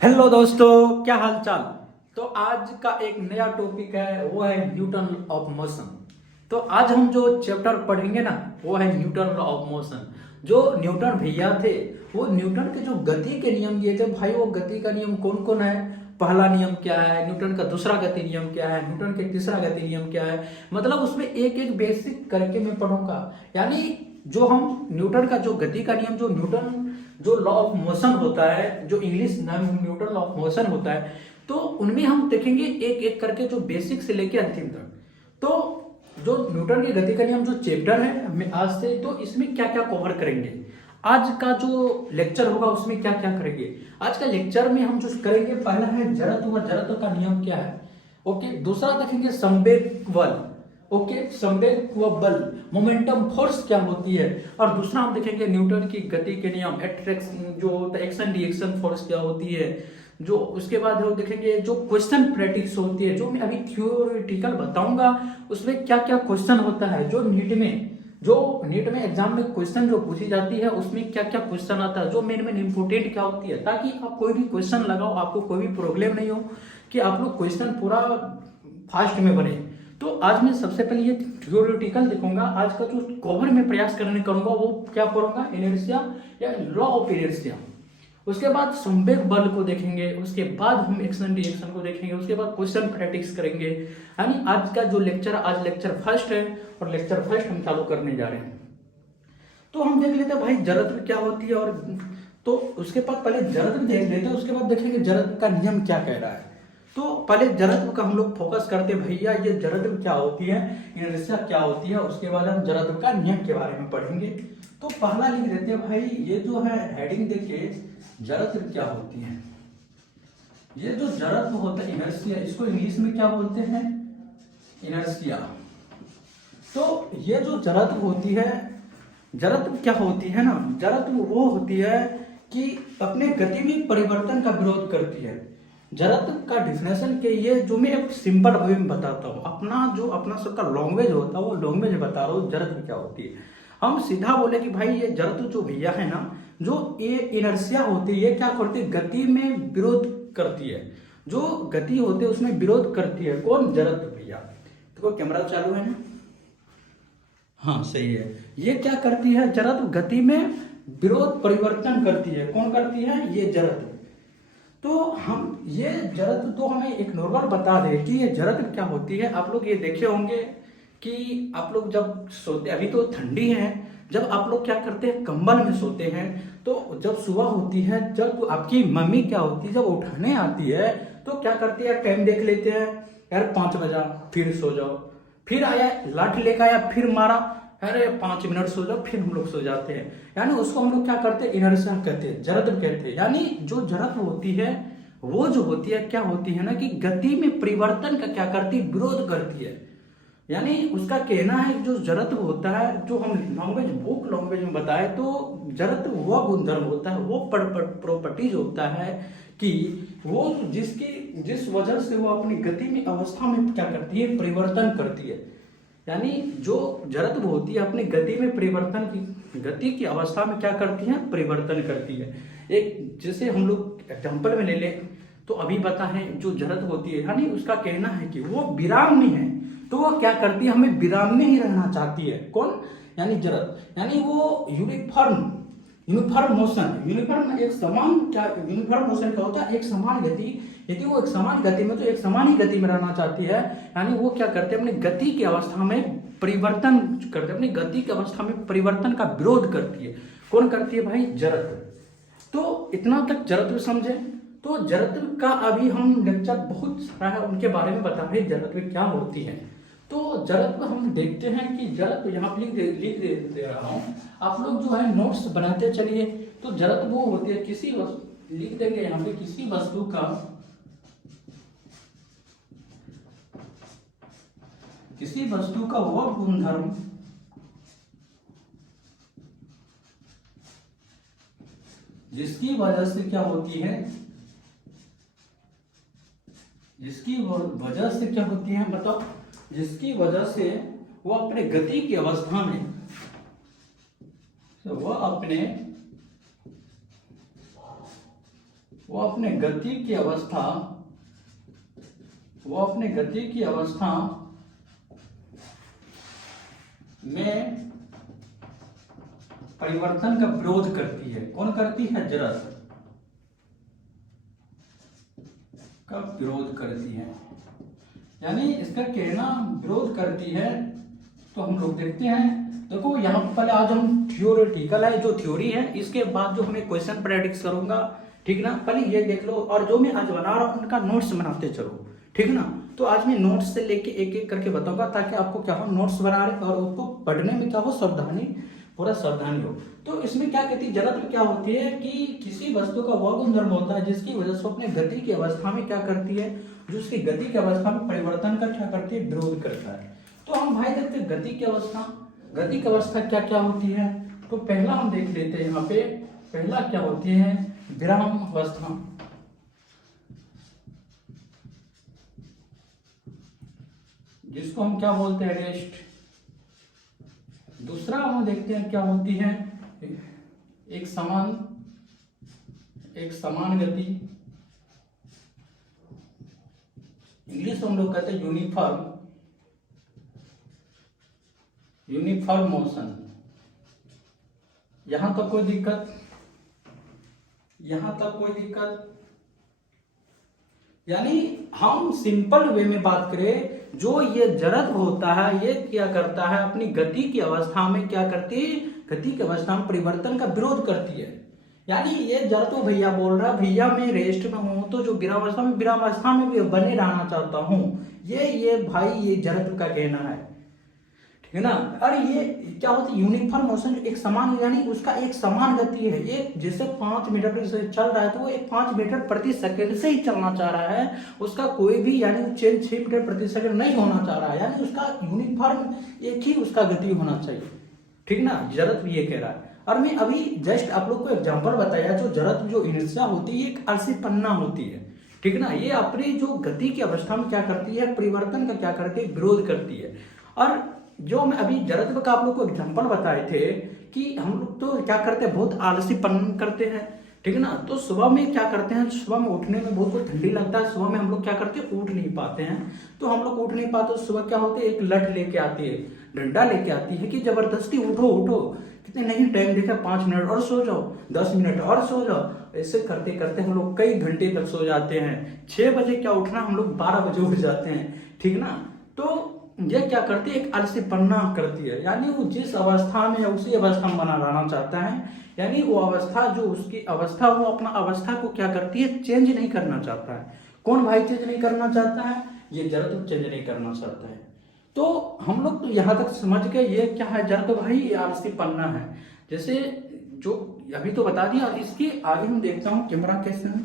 Hello दोस्तों, क्या हाल चाल। तो आज का एक नया टॉपिक है, वो है न्यूटन ऑफ मोशन। तो आज हम जो चैप्टर पढ़ेंगे ना, वो है न्यूटन ऑफ मोशन। जो न्यूटन भैया थे, वो न्यूटन के जो गति के नियम दिए थे भाई, वो गति का नियम कौन कौन है, पहला नियम क्या है, न्यूटन का दूसरा गति नियम क्या है, न्यूटन के तीसरा गति नियम क्या है, मतलब उसमें एक एक बेसिक करके मैं पढ़ूंगा। यानी जो हम न्यूटन का जो गति का नियम, जो न्यूटन जो लॉ ऑफ मोशन होता है, जो इंग्लिश नाम न्यूटन लॉ ऑफ मोशन होता है, तो उनमें हम देखेंगे एक एक करके, जो बेसिक से लेके अंतिम तक। तो जो न्यूटन की गति का नियम जो चैप्टर है हमें आज से, तो इसमें क्या क्या कवर करेंगे, आज का जो लेक्चर होगा उसमें क्या क्या करेंगे। आज का लेक्चर में हम जो करेंगे, पहला है जड़त्व, जड़त्व का नियम क्या है, ओके। दूसरा देखेंगे संवेग बल, ओके, संवेग व बल, मोमेंटम फोर्स क्या होती है। और दूसरा हम देखेंगे न्यूटन की गति के नियम, एट्रैक्शन जो एक्शन रिएक्शन फोर्स क्या होती है। जो उसके बाद हम देखेंगे जो क्वेश्चन प्रैक्टिस होती है, जो मैं अभी थ्योरेटिकल बताऊंगा, उसमें क्या क्या क्वेश्चन होता है, जो नीट में एग्जाम में क्वेश्चन जो पूछी जाती है, उसमें क्या क्या क्वेश्चन आता है, जो मेन इंपोर्टेंट क्या होती है, ताकि आप कोई भी क्वेश्चन लगाओ आपको कोई भी प्रॉब्लम नहीं हो, कि आप लोग क्वेश्चन पूरा फास्ट में बने। तो आज मैं सबसे पहले ये थ्योरेटिकल देखूंगा, आज का जो कवर में प्रयास करने करूंगा वो क्या करूंगा, इनर्शिया या लॉ ऑफ इनर्शिया। उसके बाद संवेग बल को देखेंगे, उसके बाद हम एक्शन रिएक्शन को देखेंगे, उसके बाद क्वेश्चन प्रैक्टिस करेंगे। यानी आज का जो लेक्चर, आज लेक्चर फर्स्ट है और लेक्चर फर्स्ट हम चालू करने जा रहे हैं। तो हम देख लेते हैं भाई जड़त्व क्या होती है, और तो उसके बाद पहले जड़त्व देख लेते हैं, उसके बाद देखेंगे जड़त्व का नियम क्या कह रहा है। तो पहले जड़त्व का हम लोग फोकस करते हैं, भैया ये जड़त्व क्या होती है, इनर्शिया क्या होती है, उसके बाद हम जड़त्व का नियम के बारे में पढ़ेंगे। तो पहला लिख देते हैं भाई, ये जो है हेडिंग देके, जड़त्व क्या होती है। ये जो जड़त्व होता है इनर्शिया, इसको इंग्लिश में क्या बोलते हैं, इनर्शिया। तो ये जो जड़त्व होती है, जड़त्व क्या होती है ना, जड़त्व वो होती है कि अपने गति में परिवर्तन का विरोध करती है। जड़त्व का डिफिनेशन के ये जो मैं एक सिंपल वे में बताता हूँ, अपना सबका लैंग्वेज होता है वो लैंग्वेज बता रहा हूँ जड़त्व क्या होती है। हम सीधा बोले कि भाई ये जड़त्व जो भैया है ना, जो ये इनर्शिया होती है, ये क्या करती है, गति में विरोध करती है। जो गति होती है उसमें विरोध करती है, कौन, जड़त्व भैया। तो कैमरा चालू है ना, हाँ सही है। ये क्या करती है, जड़त्व गति में विरोध परिवर्तन करती है, कौन करती है, ये जड़त्व। तो हम ये जड़त्व तो हमें एक नॉर्मल बता दे कि ये जड़त्व क्या होती है। आप लोग ये देखे होंगे कि आप लोग जब सोते, अभी तो ठंडी है, जब आप लोग क्या करते हैं, कंबल में सोते हैं, तो जब सुबह होती है, जब आपकी मम्मी क्या होती है, जब उठाने आती है, तो क्या करती है, टाइम देख लेते हैं, यार 5 बजा, फिर सो जाओ, फिर आया लाठी लेकर आया, फिर मारा, अरे 5 मिनट सो जाओ, फिर हम लोग सो जाते हैं। यानी उसको हम लोग क्या करते हैं, इनर्शिया कहते हैं, जड़त्व कहते हैं। यानी जो जड़त्व होती है, वो जो होती है क्या होती है ना, कि गति में परिवर्तन का क्या करती है, विरोध करती है। यानी उसका कहना है जो जड़त्व होता है, जो हम लैंग्वेज बुक लैंग्वेज में बताए, तो जड़त्व वह गुणधर्म होता है, वो प्रॉपर्टीज होता है कि वो जिस वजह से वो अपनी गति में अवस्था में क्या करती है, परिवर्तन करती है। यानी जो जड़त्व होती है अपनी गति में परिवर्तन की, गति की अवस्था में क्या करती है, परिवर्तन करती है। एक जैसे हम लोग एग्जाम्पल में ले ले, तो अभी पता है जो जड़त्व होती है, यानी उसका कहना है कि वो विराम में है, तो वो क्या करती है, हमें विराम में ही रहना चाहती है, कौन, यानी जड़त्व। यानी वो यूनिफॉर्म यूनिफॉर्म मोशन, यूनिफॉर्म एक समान, क्या यूनिफॉर्म मोशन क्या होता है, एक समान गति। यदि वो एक समान गति में, तो एक समान ही गति में रहना चाहती है। यानी वो क्या करते हैं, अपनी गति की अवस्था में परिवर्तन करते हैं, अपनी गति की अवस्था में परिवर्तन का विरोध करती है, कौन करती है भाई, जड़त्व। तो इतना तक जड़त्व समझे। तो जड़त्व का अभी हम लेक्चर बहुत सारा है, उनके बारे में बता रहे जड़त्व क्या होती है। तो जड़त्व हम देखते हैं कि जड़त्व यहाँ पे लिख दे रहा हूँ, आप लोग जो है नोट्स बनाते चलिए। तो जड़त्व वो होती है, किसी वस्तु, लिख देंगे यहाँ पे, किसी वस्तु का वह गुणधर्म जिसकी वजह से क्या होती है, बताओ, जिसकी वजह से वो अपने गति की अवस्था में, वह अपने वो अपने गति की अवस्था में परिवर्तन का विरोध करती है। कौन करती है? जड़त्व का विरोध करती है, यानी इसका कहना विरोध करती है। तो हम लोग देखते हैं, देखो यहाँ पर पहले आज हम थियोरेटिकल है जो थ्योरी है, इसके बाद जो हमें क्वेश्चन प्रेडिक्ट करूंगा, ठीक ना। पहले ये देख लो, और जो मैं आज बना रहा हूँ उनका नोट्स बनाते चलो, ठीक ना। तो आज मैं नोट्स से लेके एक एक करके बताऊंगा, ताकि आपको क्या हो, नोट्स बना रहे और उसको पढ़ने में क्या हो, पूरा सावधानी हो। तो इसमें क्या कहती है, जड़त्व क्या होती है कि किसी वस्तु का वह गुणधर्म होता है जिसकी वजह से अपने गति की अवस्था में क्या करती है, जो उसकी गति की अवस्था में परिवर्तन का क्या करती है, विरोध करता है। तो हम भाई देखते हैं गति की अवस्था क्या क्या होती है। तो पहला हम देख लेते हैं, यहाँ पे पहला क्या होती है, विराम अवस्था, जिसको हम क्या बोलते हैं, रेस्ट। दूसरा हम देखते हैं क्या होती है, एक समान गति, इंग्लिश हम लोग कहते हैं यूनिफॉर्म मोशन। यहां तक कोई दिक्कत, यानी हम सिंपल वे में बात करें, जो ये जड़त्व होता है ये क्या करता है, अपनी गति की अवस्था में क्या करती है, गति की अवस्था में परिवर्तन का विरोध करती है। यानी ये जड़त्व भैया बोल रहा है, भैया मैं रेस्ट में हूं, तो जो विरामावस्था में भी बने रहना चाहता हूं, ये भाई ये जड़त्व का कहना है, ठीक है ना। और ये क्या होता है, यूनिफॉर्म मोशन, एक समान, यानी उसका एक समान गति है। एक जैसे 5 मीटर प्रति सेकंड चल रहा है, तो वो एक 5 मीटर प्रति सेकंड से ही चलना चाह रहा है, उसका कोई भी यानी चेंज 6 मीटर प्रति सेकंड नहीं होना चाह रहा है, यानी उसका यूनिफॉर्म एक ही उसका गति होना चाहिए, ठीक ना। जड़त्व ये कह रहा है। और मैं अभी जस्ट आप लोग को एग्जाम्पल बताया, जो जड़त्व जो इनर्शिया होती है, एक आलसी पन्ना होती है, ठीक ना। ये अपनी जो गति की अवस्था में क्या करती है, परिवर्तन का क्या करती है, विरोध करती है। और जो मैं अभी जड़त्व का आप लोग को एग्जांपल बताए थे कि हम लोग तो क्या करते हैं, बहुत आलसीपन करते हैं, ठीक है ना। तो सुबह में क्या करते हैं, सुबह में उठने में बहुत ठंडी लगता है, सुबह में हम लोग क्या करते हैं, उठ नहीं पाते हैं। तो हम लोग उठ नहीं पाते, सुबह क्या होते हैं, एक लठ लेके आती है, डंडा लेके आती है कि जबरदस्ती उठो, कितने नहीं टाइम देखा, 5 मिनट और सो जाओ, 10 मिनट और सो जाओ। ऐसे करते करते हम लोग कई घंटे तक सो जाते हैं। 6 बजे क्या उठना, हम लोग 12 बजे उठ जाते हैं, ठीक ना। तो ये क्या करती है, एक आलसीपन्ना करती है, यानी वो जिस अवस्था में उसी अवस्था में बना रहना चाहता है, यानी वो अवस्था जो उसकी अवस्था, वो अपना अवस्था को क्या करती है, चेंज नहीं करना चाहता है। कौन भाई चेंज नहीं करना चाहता है, ये जड़त्व चेंज नहीं करना चाहता है। तो हम लोग तो यहाँ तक समझ गए, ये क्या है, जड़त्व भाई ये आलसीपन्ना है। जैसे जो अभी तो बता दिया, इसके आगे हम देखता हूँ कैमरा कैसे है।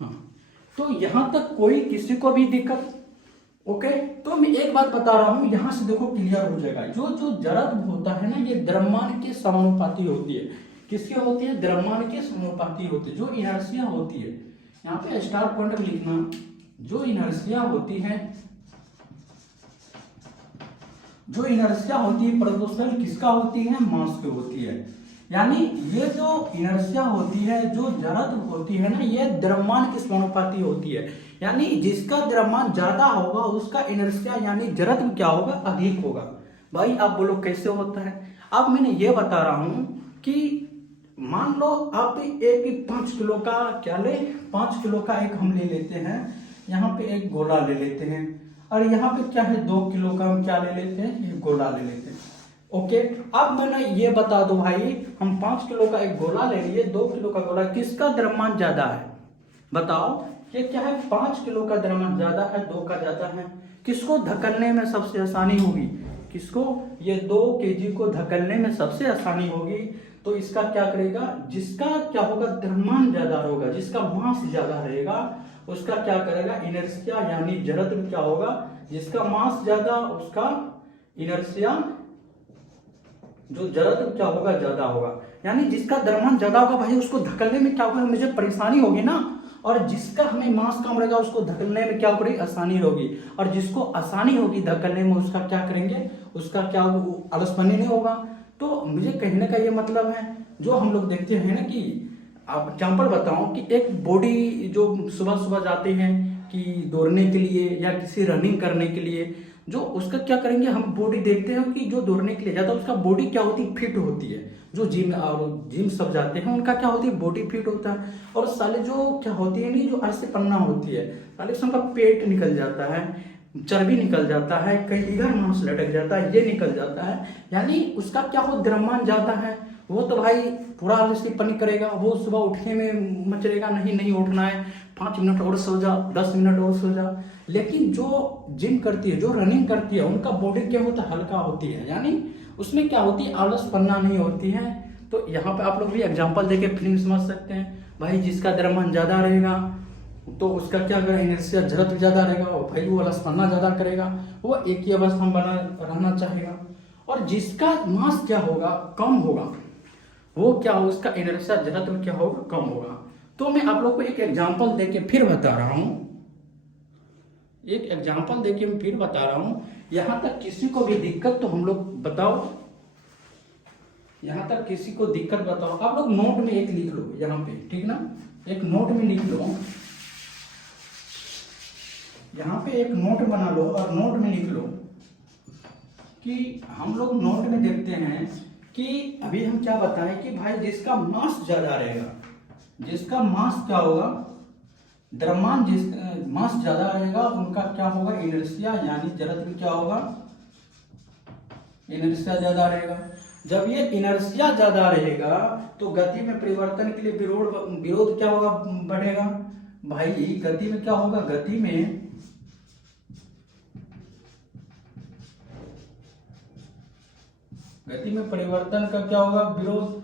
हाँ, तो यहाँ तक कोई किसी को भी दिक्कत, ओके। तो मैं एक बात बता रहा हूं, यहां से देखो क्लियर हो जाएगा। जो जड़त्व होता है ना, ये द्रव्यमान के समानुपाती होती है। किसकी होती है, द्रव्यमान के समानुपाती होती है। जो इनर्शिया होती है, यहाँ पे स्टार पॉइंट लिखना, जो इनर्शिया होती है, प्रपोर्शनल किसका होती है, मास की होती है। यानी ये जो इनर्शिया होती है, जो जड़त्व होती है ना, ये द्रव्यमान के समानुपाती होती है। यानी जिसका द्रव्यमान ज्यादा होगा उसका इनर्शिया यानी जड़त्व क्या होगा, अधिक होगा। भाई आप बोलो कैसे होता है। अब मैंने ये बता रहा हूं कि मान लो आप एक 5 किलो का क्या ले, 5 किलो का एक हम ले लेते हैं, यहाँ पे एक गोला ले लेते हैं, और यहाँ पे क्या है, 2 किलो का हम क्या ले लेते हैं, एक गोला ले लेते हैं, ओके। अब मैंने ये बता दो भाई, हम 5 किलो का एक गोला ले लिए, 2 किलो का गोला, किसका द्रव्यमान ज्यादा है, बताओ। ये क्या है, 5 किलो का द्रव्यमान ज्यादा है, 2 का ज्यादा है। किसको धकलने में सबसे आसानी होगी, किसको, ये 2 केजी को धकलने में सबसे आसानी होगी। तो इसका क्या करेगा, जिसका क्या होगा, द्रव्यमान ज्यादा होगा, जिसका मास ज्यादा रहेगा, उसका क्या करेगा, इनर्शिया यानी जड़त्व क्या होगा, जिसका मास ज्यादा उसका इनर्शिया जो जड़त्व क्या होगा, ज्यादा होगा। यानी जिसका द्रव्यमान ज्यादा होगा भाई, उसको धकलने में क्या होगा, मुझे परेशानी होगी ना। और जिसका हमें मास कम रहेगा, उसको धकलने में क्या होगी, आसानी होगी। और जिसको आसानी होगी धकलने में, उसका क्या करेंगे, उसका क्या आलसपने नहीं होगा। तो मुझे कहने का ये मतलब है, जो हम लोग देखते हैं ना कि आप एग्जाम्पल बताऊं कि एक बॉडी जो सुबह सुबह जाते हैं कि दौड़ने के लिए या किसी रनिंग करने के लिए, जो उसका क्या करेंगे, हम बॉडी देखते हैं कि जो दौड़ने के लिए जाता है उसका बॉडी क्या होती है, फिट होती है। जो जिम और जिम सब जाते हैं उनका क्या होती है, बॉडी फिट होता है। और साले जो क्या होती है नहीं, जो ऐसे पन्ना होती है, साले उसका पेट निकल जाता है, चर्बी निकल जाता है, कई लीवर मांस लटक जाता है, ये निकल जाता है। यानी उसका क्या हो, द्रव्यमान ज्यादा है। वो तो भाई पूरा आलसीपन करेगा, वो सुबह उठने में मचलेगा, नहीं नहीं उठना है, 5 मिनट और सो जा, 10 मिनट और सो जा। लेकिन जो जिम करती है, जो रनिंग करती है, उनका बॉडी क्या होता है, हल्का होती है। यानी उसमें क्या होती है, आलस पन्ना नहीं होती है। तो यहाँ पे आप लोग भी एग्जाम्पल देके फीलिंग समझ सकते हैं। भाई जिसका द्रव्यमान ज्यादा रहेगा तो उसका क्या करेगा, इनर्शिया जड़त्व ज्यादा रहेगा, और भाई वो आलस पन्ना ज्यादा करेगा, वो एक ही अवस्था में बना रहना चाहेगा। और जिसका मास क्या होगा, कम होगा, वो क्या होगा, उसका इनर्शिया जड़त्व क्या होगा, कम होगा। तो मैं आप लोग को एक एग्जांपल देके फिर बता रहा हूं, एक एग्जांपल देके मैं फिर बता रहा हूं। यहां तक किसी को भी दिक्कत तो हम लोग बताओ, यहां तक किसी को दिक्कत बताओ। आप लोग नोट में एक लिख लो यहाँ पे, ठीक ना, एक नोट में लिख लो, यहाँ पे एक नोट बना लो और नोट में लिख लो कि हम लोग नोट में देखते हैं कि अभी हम क्या बताएं कि भाई जिसका मास ज्यादा रहेगा, जिसका मास क्या होगा, द्रव्यमान जिस मास ज्यादा रहेगा उनका क्या होगा, इनर्शिया यानी जड़त्व क्या होगा, इनर्शिया ज्यादा रहेगा। जब ये इनर्शिया ज्यादा रहेगा तो गति में परिवर्तन के लिए विरोध क्या होगा, बढ़ेगा। भाई गति में क्या होगा, गति में परिवर्तन का क्या होगा, विरोध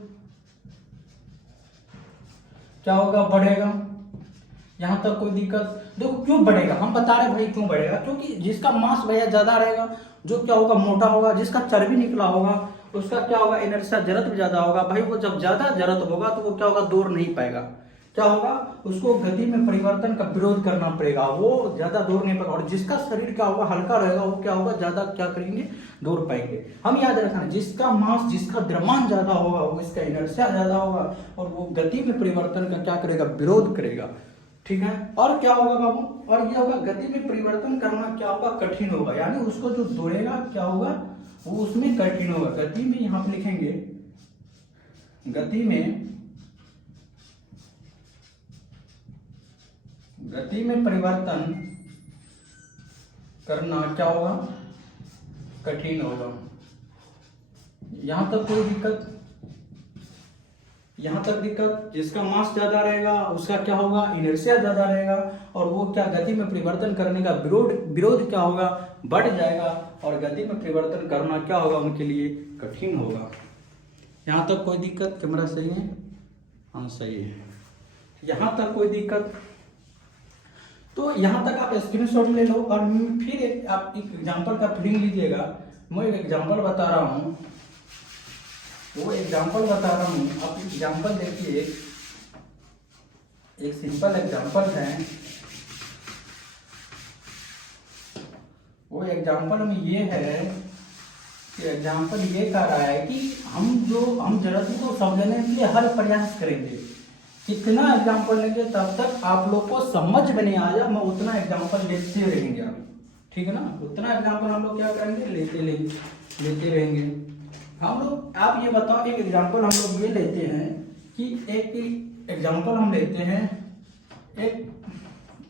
क्या होगा, बढ़ेगा। यहां तक कोई दिक्कत? देखो क्यों बढ़ेगा, हम बता रहे भाई क्यों बढ़ेगा, क्योंकि जिसका मास भैया ज्यादा रहेगा, जो क्या होगा, मोटा होगा, जिसका चर्बी निकला होगा, उसका क्या होगा, इनर्शिया जड़त्व ज्यादा होगा। भाई वो जब ज्यादा जड़त्व होगा तो वो क्या होगा, दौड़ नहीं पाएगा। क्या होगा, उसको गति में परिवर्तन का विरोध करना पड़ेगा, वो ज्यादा दौड़ नहीं पाएगा। और जिसका शरीर क्या होगा, हल्का रहेगा, वो क्या होगा, ज्यादा क्या करेंगे, दौड़ पाएंगे। हम याद रखना, जिसका मास, जिसका द्रव्यमान ज्यादा होगा, वो इसका इनर्शिया ज्यादा होगा और वो गति में परिवर्तन का क्या करेगा, विरोध करेगा। ठीक है, और क्या होगा बाबू, और ये होगा, गति में परिवर्तन करना क्या होगा, कठिन होगा। यानी उसको जो दौड़ेगा क्या होगा, वो उसमें कठिन होगा। गति में यहां पे लिखेंगे, गति में परिवर्तन करना क्या होगा, कठिन होगा। यहां तक कोई दिक्कत? यहां तक दिक्कत? जिसका मास ज्यादा रहेगा उसका क्या होगा, इनर्शिया ज्यादा रहेगा, और वो क्या, गति में परिवर्तन करने का विरोध क्या होगा, बढ़ जाएगा, और गति में परिवर्तन करना क्या होगा, उनके लिए कठिन होगा। यहां तक कोई दिक्कत? कैमरा सही है? हाँ सही है। यहां तक कोई दिक्कत? तो यहां तक आप स्क्रीनशॉट ले लो और फिर आप एक एग्जांपल का फीलिंग लीजिएगा। मैं एक एग्जांपल बता रहा हूं, वो एग्जांपल बता रहा हूं, आप एग्जांपल देखिए। एक सिंपल एग्जांपल है, वो एग्जांपल में ये है कि एग्जांपल ये कह रहा है कि हम जड़त्व को समझने के लिए हर प्रयास करेंगे। कितना एग्जाम्पल लेंगे तब तक आप लोग को समझ में नहीं आया, मैं उतना एग्जाम्पल लेते रहेंगे आप, ठीक है ना, उतना एग्जाम्पल हम लोग क्या करेंगे, लेते रहेंगे हम लोग। आप ये बताओ, एक एग्जाम्पल हम लोग ये लेते हैं कि एक एग्जाम्पल हम लेते हैं,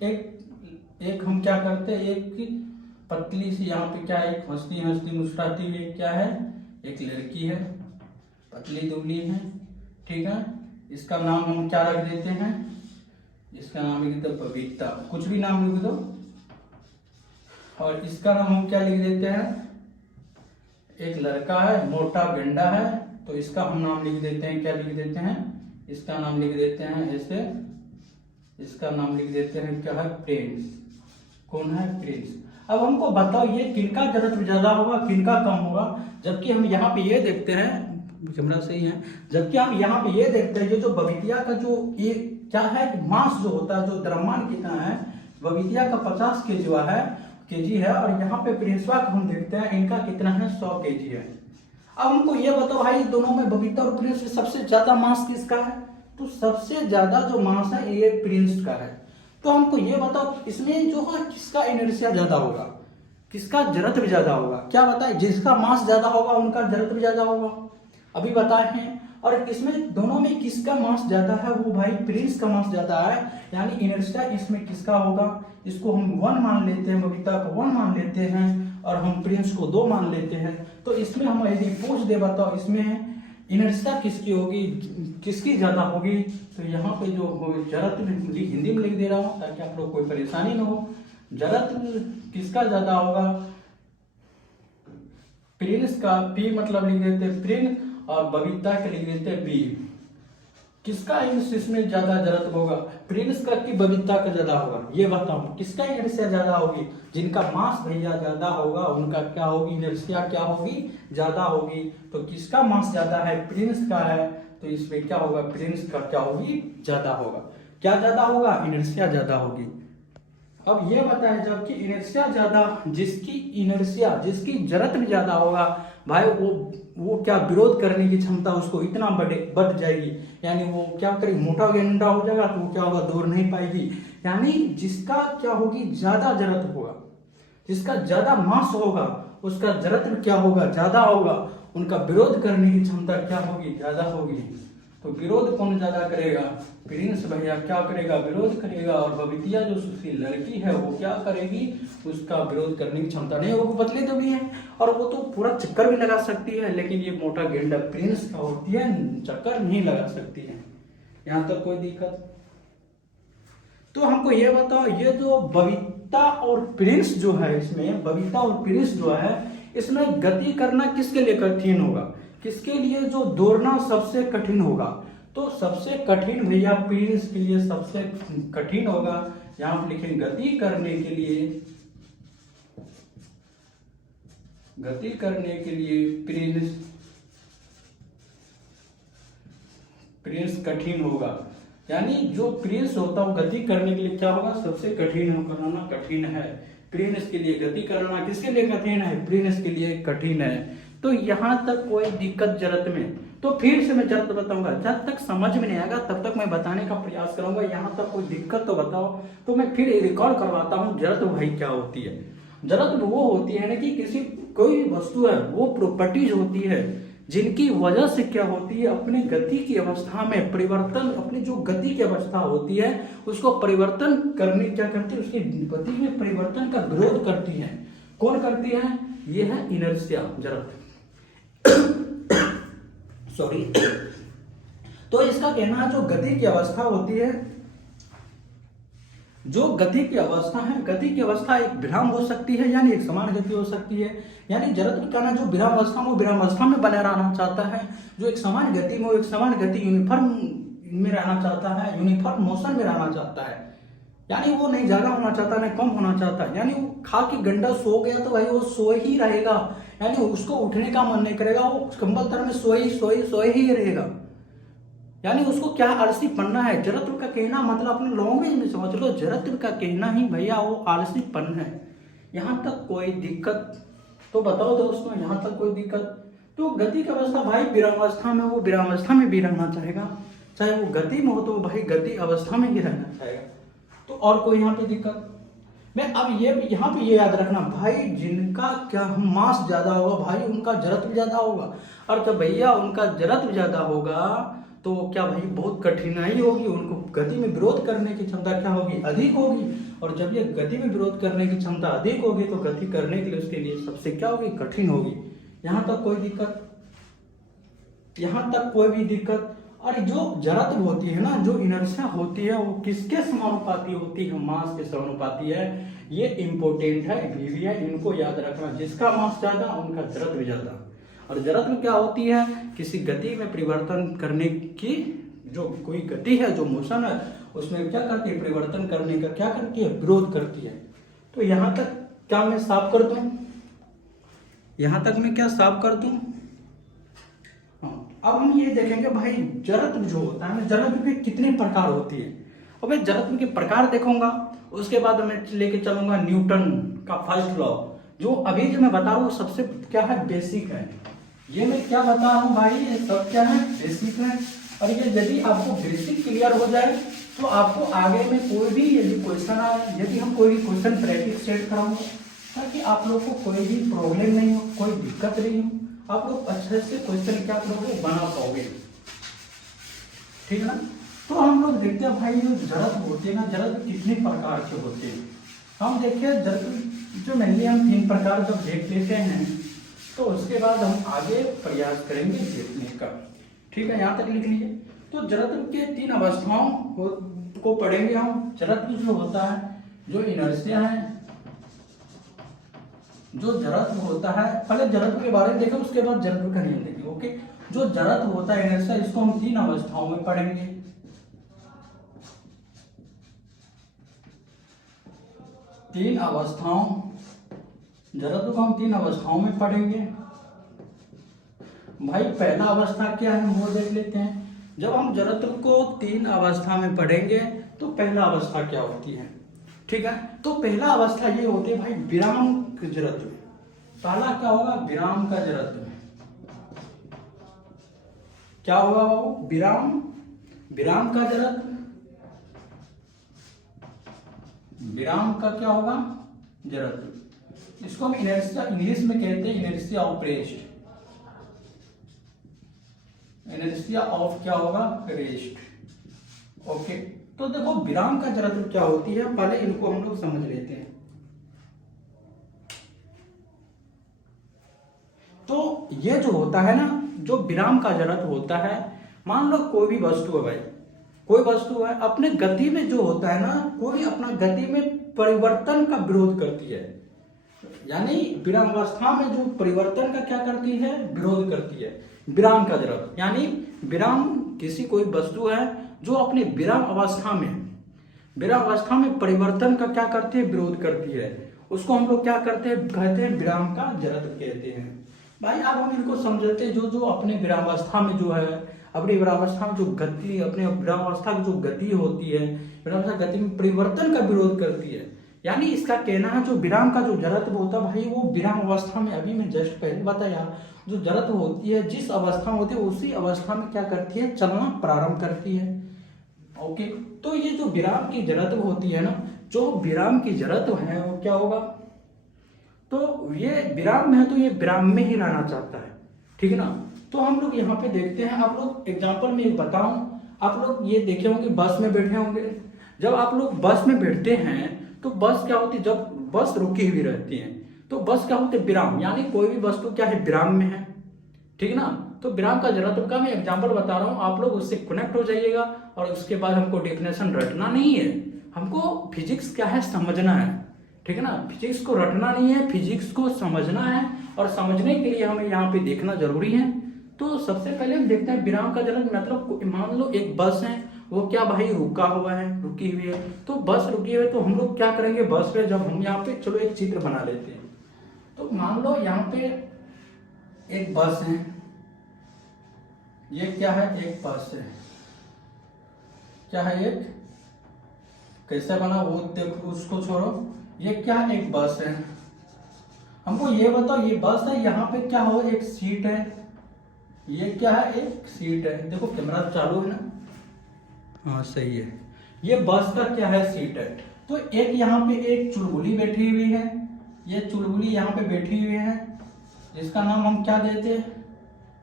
एक हम क्या करते हैं, एक पतली सी यहाँ पे क्या है, एक हंसती मुस्कुराती हुई क्या है, एक लड़की है, पतली दुबली है, ठीक है। इसका नाम हम क्या रख देते हैं, इसका नाम लिख दो बबीता, कुछ भी नाम लिख दो। और इसका नाम हम क्या लिख देते हैं, एक लड़का है, मोटा गंडा है, तो इसका हम नाम लिख देते हैं, क्या लिख देते हैं, इसका नाम लिख देते हैं ऐसे, इसका नाम लिख देते हैं क्या है, प्रिंस। कौन है, प्रिंस। अब हमको बताओ ये किनका जड़त्व ज्यादा होगा, किनका कम होगा। जबकि हम यहाँ पे ये देखते हैं, कैमरा सही है, जबकि हम यहाँ पे ये देखते हैं, ये जो बबीतिया का जो ये क्या है, मास जो होता है, जो द्रव्यमान कितना है, बबीतिया का 50 केजी है, और यहाँ पे प्रिंसवा का हम देखते हैं, इनका कितना है, 100 केजी है। अब हमको ये बताओ भाई, दोनों में बबीता और प्रिंस में सबसे ज्यादा मास किसका है, तो सबसे ज्यादा जो मास है ये प्रिंस का है। तो हमको ये बताओ इसमें जो है किसका इनर्शिया ज्यादा होगा, किसका जड़त्व ज्यादा होगा, क्या बताए? जिसका मास ज्यादा होगा उनका जड़त्व ज्यादा होगा, अभी बताए हैं। और इसमें दोनों में किसका मास ज्यादा है, वो भाई प्रिंस का मास ज्यादा है, यानी इनर्शिया इसमें किसका होगा, इसको हम 1 मान लेते हैं, बबीता को 1 मान लेते हैं और हम प्रिंस को 2 मान लेते हैं। तो इसमें हम यदि पूछ दे बताओ इसमें इनर्शिया किसकी होगी, किसकी ज्यादा होगी, तो यहाँ पे जो जड़त्व हिंदी में लिख दे रहा हूँ ताकि आप लोग कोई परेशानी ना हो। जड़त्व किसका ज्यादा होगा, प्रिंस का, पी मतलब लिख देते प्रिंस और बबीता के लिख देते बी। किसका इसमें ज्यादा जड़त्व होगा, प्रिंस का कि बबीता का ज्यादा होगा, ये बताओ किसका इनर्शिया ज्यादा होगी। जिनका मास भैया ज्यादा होगा उनका क्या होगी, इनर्शिया क्या होगी, ज्यादा होगी। तो किसका मास ज्यादा है, प्रिंस का है, तो इसमें क्या होगा, प्रिंस का क्या होगी, ज्यादा होगा। क्या ज्यादा होगा, इनर्शिया ज्यादा होगी। अब ये बताया जबकि इनर्शिया ज्यादा, जिसकी इनर्शिया, जिसकी जड़त्व ज्यादा होगा भाई वो क्या विरोध करने की क्षमता उसको इतना बढ़ जाएगी, यानी वो क्या करेगी, मोटा गेंडा हो जाएगा तो वो क्या होगा, दौड़ नहीं पाएगी। यानी जिसका क्या होगी, ज्यादा जड़त्व होगा, जिसका ज्यादा मास होगा उसका जड़त्व क्या होगा, ज्यादा होगा, उनका विरोध करने की क्षमता क्या होगी, ज्यादा होगी। तो विरोध कौन ज्यादा करेगा, प्रिंस भैया क्या करेगा, विरोध करेगा। और बबीतिया जो उसकी लड़की है वो क्या करेगी, उसका विरोध करने की क्षमता नहीं, वो पतली तो भी है और वो तो पूरा चक्कर भी लगा सकती है, लेकिन ये मोटा गेंडा प्रिंस का होती है, चक्कर नहीं लगा सकती है। यहाँ तक कोई दिक्कत? तो हमको ये बताओ, ये जो बबीता और प्रिंस जो है, इसमें बबीता और प्रिंस जो है इसमें गति करना किसके लिए कठिन होगा, किसके लिए जो दौड़ना सबसे कठिन होगा, तो सबसे कठिन भैया प्रिंस के लिए सबसे कठिन होगा। यहां पर लिखें गति करने के लिए, गति करने के लिए प्रिंस कठिन होगा, यानी जो प्रिंस होता है वो गति करने के लिए क्या होगा, सबसे कठिन कराना कठिन है। प्रिंस के लिए गति करना किसके लिए कठिन है, प्रिंस के लिए कठिन है। तो यहां तक कोई दिक्कत जड़त्व में? तो फिर से मैं जड़त्व बताऊंगा, जब तक समझ में नहीं आएगा तब तक मैं बताने का प्रयास करूंगा। यहां तक कोई दिक्कत तो बताओ, तो मैं फिर रिकॉर्ड करवाता हूं जड़त्व भाई क्या होती है। जड़त्व वो होती है ना कि किसी कोई वस्तु है, वो प्रॉपर्टीज होती है जिनकी वजह से क्या होती है, अपनी गति की अवस्था में परिवर्तन, अपनी जो गति की अवस्था होती है उसको परिवर्तन करने क्या करती है, उसकी गति में परिवर्तन का विरोध करती है। कौन करती है, ये है इनर्शिया, जड़त्व। सॉरी। तो इसका कहना है जो गति की अवस्था होती है, जो गति की अवस्था है, गति की अवस्था एक विराम हो सकती है यानी एक समान गति हो सकती है। यानी जड़त्व का ना जो विराम अवस्था में, वो विराम अवस्था में बना रहना चाहता है, जो एक समान गति में, वो एक समान गति यूनिफॉर्म में रहना चाहता है, यूनिफॉर्म मोशन में रहना चाहता है। यानी वो नहीं ज्यादा होना चाहता, नहीं कम होना चाहता। यानी वो खा के गंडा सो गया तो भाई वो सो ही रहेगा, यानी उसको उठने का मन नहीं करेगा, वो कंबल तर में सोए ही रहेगा। यानी उसको क्या आलसी पन्ना है। जड़त्व का कहना मतलब अपने लैंग्वेज में समझ लो, जड़त्व का कहना ही भैया वो आलसी पन है। यहाँ तक कोई दिक्कत तो बताओ दोस्तों, यहाँ तक कोई दिक्कत? तो गति की अवस्था भाई विरामावस्था में, वो विरामावस्था में भी रहना चाहेगा, चाहे वो गति में हो तो भाई गति अवस्था में ही रहना चाहेगा। तो और कोई यहाँ पे दिक्कत? मैं अब ये यहाँ पे ये याद रखना भाई, जिनका क्या मास ज्यादा होगा भाई उनका जड़त्व ज्यादा होगा, और जब भैया उनका जड़त्व ज्यादा होगा तो क्या भाई बहुत कठिनाई होगी, उनको गति में विरोध करने की क्षमता क्या होगी, अधिक होगी। और जब ये गति में विरोध करने की क्षमता अधिक होगी तो गति करने के लिए उसके लिए सबसे क्या होगी, कठिन होगी। यहाँ तक कोई दिक्कत? यहाँ तक कोई भी दिक्कत? और जो जड़त्व होती है ना, जो इनर्शिया होती है, वो किसके समानुपाती होती है, मास के समानुपाती है। ये इंपॉर्टेंट है, भैया इनको याद रखना, जिसका मास ज्यादा उनका जड़त्व ज्यादा। और जड़त्व क्या होती है, किसी गति में परिवर्तन करने की, जो कोई गति है, जो मोशन है, उसमें क्या करती है, परिवर्तन करने का क्या करती है, विरोध करती है। तो यहाँ तक क्या मैं साफ कर दूं, यहाँ तक मैं क्या साफ कर दूं? अब हम ये देखेंगे भाई जड़त्व जो होता है, जड़त्व के कितने प्रकार होती है। और मैं जड़त्व के प्रकार देखूंगा, उसके बाद मैं लेके चलूंगा न्यूटन का फर्स्ट लॉ, जो अभी जो मैं बता रहा हूँ सबसे क्या है, बेसिक है। ये मैं क्या बता रहा हूँ भाई, ये सब क्या है, बेसिक है। और ये यदि आपको बेसिक क्लियर हो जाए तो आपको आगे में कोई भी यदि क्वेश्चन आए, यदि हम कोई भी क्वेश्चन प्रैक्टिस सेट कराऊंगा ताकि आप लोग को कोई भी प्रॉब्लम नहीं हो, कोई दिक्कत नहीं हो, आप लोग अच्छे से क्वेश्चन क्या करोगे बना पाओगे, ठीक है ना। तो हम लोग देखते हैं भाई जो जरत होते हैं ना, जरत कितने प्रकार के होते हैं। हम देखिए जरत जो नहीं हम 3 प्रकार जब देख लेते हैं तो उसके बाद हम आगे प्रयास करेंगे देखने का, ठीक है। यहाँ तक लिख लीजिए। तो जड़त्व के 3 अवस्थाओं को पढ़ेंगे हम। जड़त्व जो होता है, जो इनर्शिया है, जो जड़त्व होता है, पहले जड़त्व के बारे में देखें उसके बाद जड़त्व का नियम देखें, ओके। जो जड़त्व होता है इनर्शिया, इसको हम 3 अवस्थाओं में पढ़ेंगे। तीन अवस्थाओं, जड़त्व को हम 3 अवस्थाओं में पढ़ेंगे। भाई पहला अवस्था क्या है वो देख लेते हैं। जब हम जड़त्व को 3 अवस्था में पढ़ेंगे तो पहला अवस्था क्या होती है, ठीक है। तो पहला अवस्था ये होती है भाई विराम का जड़त्व। पहला क्या होगा, विराम का जड़त्व। क्या होगा वो, विराम का जड़त्व। विराम का क्या होगा, जड़त्व। इसको हम इनर्शिया इंग्लिश में कहते हैं inertia of rest. Inertia of क्या होगा, रेस्ट, ओके। तो देखो विराम का जड़त्व क्या होती है, पहले इनको हम लोग समझ लेते हैं। तो ये जो होता है ना, जो विराम का जड़त्व होता है, मान लो कोई भी वस्तु है भाई, कोई वस्तु है अपने गति में जो होता है ना, कोई अपना गति में परिवर्तन का विरोध करती है, यानी विरामावस्था में जो परिवर्तन का क्या करती है, विरोध करती है, विराम का जड़त्व। यानी विराम किसी कोई वस्तु है जो अपने विराम अवस्था में परिवर्तन का क्या करती है, विरोध करती है, उसको हम लोग क्या करते हैं, कहते हैं विराम का जड़त्व कहते हैं। भाई अब हम इनको समझते हैं, जो अपने विरामावस्था में जो है, अपनी विरामावस्था में जो गति, अपने विरामावस्था की जो गति होती है, विरामावस्था गति में परिवर्तन का विरोध करती है। यानी इसका कहना है जो विराम का जो जड़त्व होता है भाई, वो विराम अवस्था में, अभी मैं जस्ट पहले बताया, जो जड़त्व होती है जिस अवस्था में होती है उसी अवस्था में क्या करती है, चलना प्रारंभ करती है, ओके। तो ये जो विराम की जड़त्व होती है ना, जो विराम की जड़त्व है वो क्या होगा, तो ये विराम में है तो ये विराम में ही रहना चाहता है, ठीक है ना। तो हम लोग यहाँ पे देखते हैं, आप लोग एग्जाम्पल में एक बताऊं, आप लोग ये देखे होंगे बस में बैठे होंगे। जब आप लोग बस में बैठते हैं तो बस क्या होती है, जब बस रुकी हुई रहती है तो बस क्या होती है, विराम, यानी कोई भी वस्तु क्या है, विराम में है, ठीक है ना। तो विराम का जड़त्व का मैं एग्जाम्पल बता रहा हूँ, आप लोग उससे कनेक्ट हो जाइएगा। और उसके बाद हमको डेफिनेशन रटना नहीं है, हमको फिजिक्स क्या है समझना है, ठीक है ना। फिजिक्स को रटना नहीं है, फिजिक्स को समझना है, और समझने के लिए हमें यहाँ पे देखना जरूरी है। तो सबसे पहले हम देखते हैं विराम का जड़त्व, मतलब मान लो एक बस है, वो क्या भाई रुका हुआ है, रुकी हुई है। तो बस रुकी हुई है तो हम लोग क्या करेंगे, बस पे जब हम यहाँ पे, चलो एक चित्र बना लेते हैं। तो मान लो यहाँ पे एक बस है, ये क्या है, एक बस है, क्या है, एक कैसे बना वो देखो, उसको छोड़ो, ये क्या है, एक बस है। हमको ये बताओ, ये बस है, यहाँ पे क्या हो, एक सीट है, ये क्या है, एक सीट है। देखो कैमरा चालू है ना, हाँ सही है। ये बस का क्या है, सीट है। तो एक यहाँ पे एक चुलबुली बैठी हुई है, ये चुलबुली यहाँ पे बैठी हुई है, इसका नाम हम क्या देते हैं,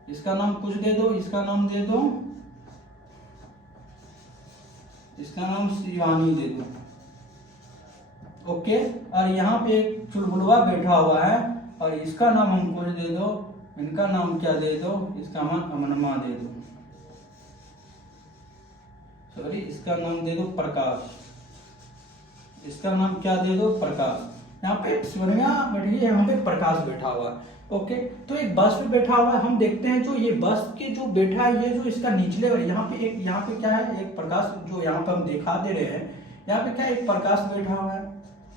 इसका नाम कुछ दे दो, इसका नाम दे दो, इसका नाम शिवानी दे दो, ओके। और यहाँ पे एक चुलबुलवा बैठा हुआ है, और इसका नाम हम कुछ दे दो, इनका नाम क्या दे दो, इसका नाम अमनमा दे दो, सॉरी इसका नाम दे दो प्रकाश, इसका नाम क्या दे दो, प्रकाश। यहाँ पे शिवनिया बैठी है, यहाँ पे प्रकाश बैठा हुआ है, ओके। तो एक बस पे बैठा हुआ है, हम देखते हैं जो ये बस के जो बैठा है, ये जो इसका निचले यहाँ पे एक, यहाँ पे क्या है, एक प्रकाश जो यहाँ पे हम दिखा दे रहे हैं, यहाँ पे क्या एक प्रकाश बैठा हुआ है।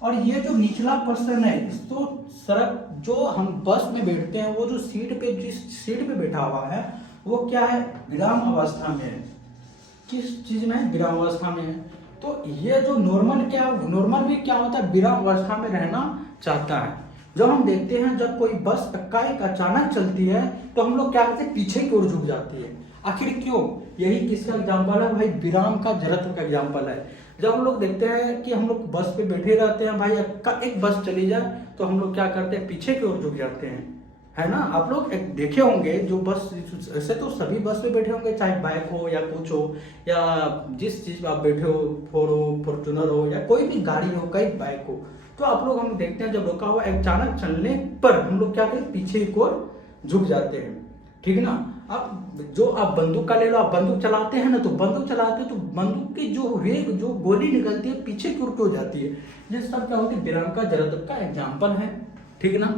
और ये जो निचला पर्सन है, इसको सड़क जो हम बस में बैठते हैं, वो जो सीट पे, जिस सीट पे बैठा हुआ है वो क्या है, विराम अवस्था में है। किस चीज में, विराम अवस्था में है। तो ये जो नॉर्मल भी क्या होता है, विराम अवस्था में रहना चाहता है। जब हम देखते हैं जब कोई बस एकाएक अचानक चलती है तो हम लोग क्या करते हैं, पीछे की ओर झुक जाती है। आखिर क्यों? यही किसका एग्जाम्पल है भाई? विराम का जड़त्व का एग्जाम्पल है। जब हम लोग देखते हैं कि हम लोग बस पे बैठे रहते हैं भाई, एक बस चली जाए तो हम लोग क्या करते हैं? पीछे की ओर झुक जाते हैं, है ना? आप लोग एक देखे होंगे जो बस, ऐसे तो सभी बस में बैठे होंगे, चाहे बाइक हो या कुछ हो या जिस चीज में आप बैठे हो, फोर हो, फॉर्चुनर हो या कोई भी गाड़ी हो, कई बाइक हो, तो आप लोग हम देखते हैं जब रुका हुआ अचानक चलने पर हम लोग क्या करें? पीछे की ओर झुक जाते हैं, ठीक है ना? आप बंदूक का ले लो, आप बंदूक चलाते हैं ना, तो बंदूक चलाते हैं तो बंदूक की जो वेग, जो गोली निकलती है पीछे की ओर क्यों जाती है? ये सब क्या होती है? विराम का जड़त्व का एग्जाम्पल है, ठीक है ना?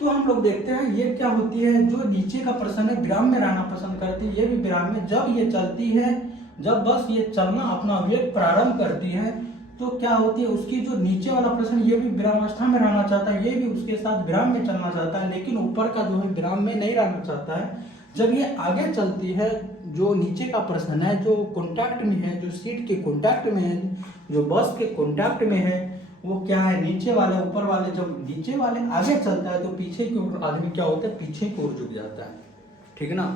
तो हम लोग देखते हैं ये क्या होती है, जो नीचे का पर्सन है विराम में रहना पसंद करती है, ये भी विराम में जब ये चलती है, जब बस ये चलना अपना वेग प्रारंभ करती है तो क्या होती है, उसकी जो नीचे वाला पर्सन ये भी विरामावस्था में रहना चाहता है, ये भी उसके साथ विराम में चलना चाहता है, लेकिन ऊपर का जो है विराम में नहीं रहना चाहता है। जब ये आगे चलती है, जो नीचे का पर्सन है, जो कॉन्टैक्ट में है, जो सीट के कॉन्टैक्ट में है, जो बस के कॉन्टैक्ट में है, वो क्या है? नीचे वाले ऊपर वाले, जब नीचे वाले आगे चलता है तो पीछे की ओर आदमी क्या होता है? पीछे की ओर झुक जाता है, ठीक है ना?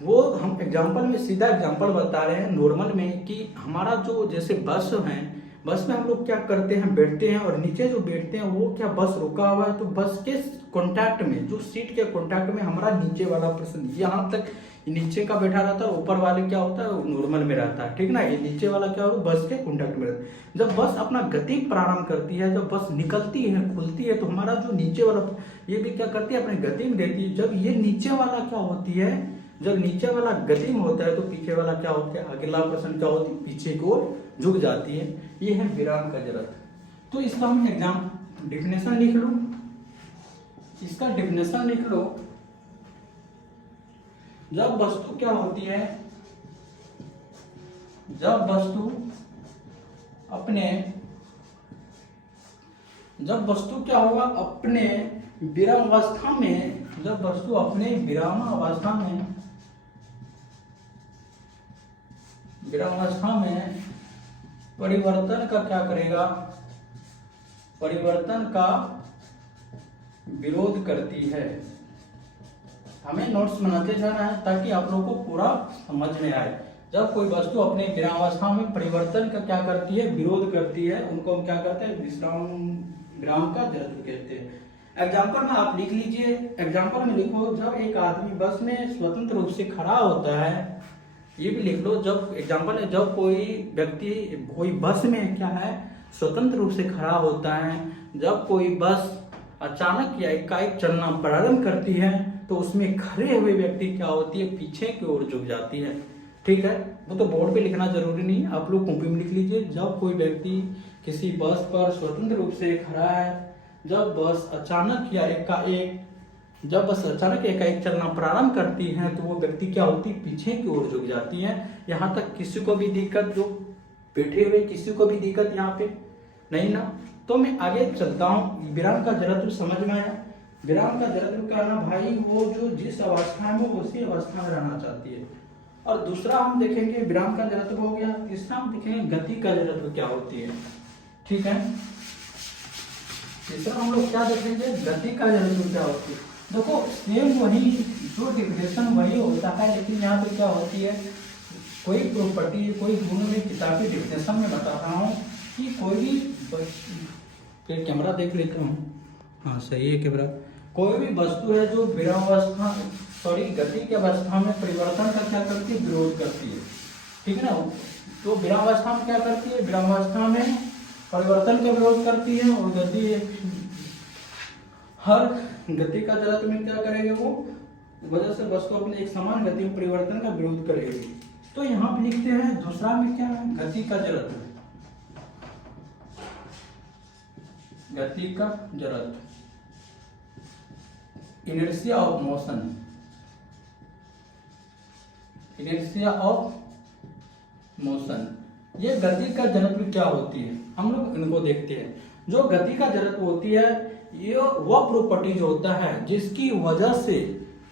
वो हम एग्जाम्पल में, सीधा एग्जाम्पल बता रहे हैं नॉर्मल में, कि हमारा जो जैसे बस है, बस में हम लोग क्या करते हैं? बैठते हैं, और नीचे जो बैठते हैं वो क्या, बस रुका हुआ है तो बस के कॉन्टैक्ट में, जो सीट के कॉन्टैक्ट में हमारा नीचे वाला पर्सन यहाँ तक नीचे का बैठा रहता है, ऊपर वाले क्या होता है? नॉर्मल में रहता है, ठीक ना? ये नीचे वाला क्या हो? बस के कॉन्टैक्ट में रहता है। जब बस अपना गति प्रारंभ करती है, जब बस निकलती है, खुलती है, तो हमारा जो नीचे वाला ये भी क्या करती है? अपनी गति में देती है। जब ये नीचे वाला क्या होती है, जब नीचे वाला गति में होता है तो पीछे वाला क्या होता है? अगला पर्सन क्या होती है? पीछे की ओर झुक जाती है। ये है विराम का जड़त्व। तो इसका हम एग्जाम डिफिनेशन लिख लो, इसका डिफिनेशन लिख लो। जब वस्तु क्या होती है? जब वस्तु अपने, जब वस्तु क्या होगा? अपने विरामावस्था में, जब वस्तु अपने विरामावस्था में, विरामावस्था में परिवर्तन का क्या करेगा? परिवर्तन का विरोध करती है। हमें नोट्स बनाते जाना है ताकि आप लोगों को पूरा समझ में आए। जब कोई वस्तु अपने विरामावस्था में परिवर्तन का क्या करती है? विरोध करती है, उनको हम क्या कहते हैं? विराम का जड़त्व कहते हैं। एग्जाम्पल में आप लिख लीजिए, एग्जाम्पल में लिखो, जब एक आदमी बस में स्वतंत्र रूप से खड़ा होता है, ये भी लिख लो। जब एग्जाम्पल है, जब कोई व्यक्ति कोई बस में क्या है? स्वतंत्र रूप से खड़ा होता है। जब कोई बस अचानक या एकाएक चलना प्रारंभ करती है तो उसमें खड़े हुए व्यक्ति क्या होती है? पीछे की ओर झुक जाती है, ठीक है? वो तो बोर्ड पे लिखना जरूरी नहीं, आप लोग कॉपी में लिख लीजिए। जब कोई व्यक्ति किसी बस पर स्वतंत्र रूप से खड़ा है, जब बस अचानक या एकाएक, जब बस अचानक एकाएक चलना प्रारंभ करती है तो वो व्यक्ति क्या होती है? पीछे की ओर झुक जाती है। यहाँ तक किसी को भी दिक्कत, जो बैठे हुए किसी को भी दिक्कत यहाँ पे नहीं ना? तो मैं आगे चलता हूँ। विराम का जड़त्व समझ में आया? विराम का जड़त्व का ना भाई, वो जो जिस अवस्था में वो उसी अवस्था में रहना चाहती है। और दूसरा हम देखेंगे विराम का जड़त्व हो गया। तीसरा हम देखेंगे गति का जड़त्व क्या होती है, ठीक है? तीसरा हम लोग क्या देखेंगे? गति का जड़त्व क्या होती है। देखो सेम वही, जो डिफिनेशन वही होता है, लेकिन यहाँ पे क्या होती है? कोई प्रॉपर्टी, कोई गुण में किताबी डिफिनेशन में बताता हूँ कि कोई भी कैमरा देख लेता हूँ, हाँ सही है कैमरा। कोई भी वस्तु है जो विरामावस्था, सॉरी गति की अवस्था में परिवर्तन का क्या करती है? विरोध करती है, ठीक है ना? तो विरामावस्था में क्या करती है? विरामावस्था में परिवर्तन का विरोध करती है। और गति, हर गति का जड़त्व में क्या करेंगे? वो वजह से वस्तु अपने एक समान गति में परिवर्तन का विरोध करेगी। तो यहाँ पे लिखते हैं दूसरा में क्या है? गति का जड़त्व। गति का जड़त्व, inertia of motion, inertia of motion. ये गति का जड़त्व क्या होती है? हम लोग इनको देखते हैं। जो गति का जड़त्व होती है, ये वह प्रॉपर्टी जो होता है जिसकी वजह से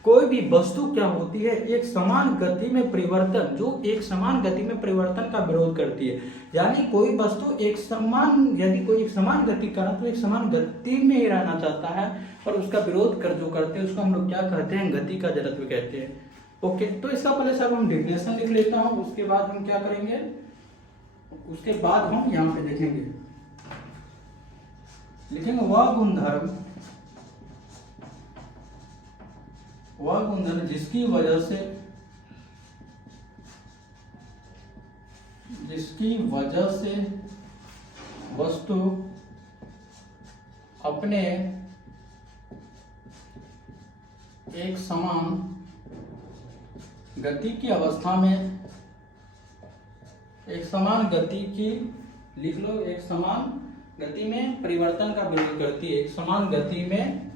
कोई भी वस्तु क्या होती है? एक समान गति में परिवर्तन, जो एक समान गति में परिवर्तन का विरोध करती है। यानी कोई वस्तु एक समान, यदि कोई एक समान गति करा तो एक समान गति में ही रहना चाहता है, और उसका विरोध कर जो करते हैं उसको हम लोग क्या कहते हैं? गति का जड़त्व कहते हैं। ओके, तो इसका पहले सब हम डेफिनेशन लिख लेता हूं, उसके बाद हम क्या करेंगे, उसके बाद हम यहाँ पे लिखेंगे वह गुणधर्म जिसकी वजह से वस्तु अपने एक समान गति की अवस्था में, एक समान गति की, लिख लो, एक समान गति में परिवर्तन का विरोध करती है, एक समान गति में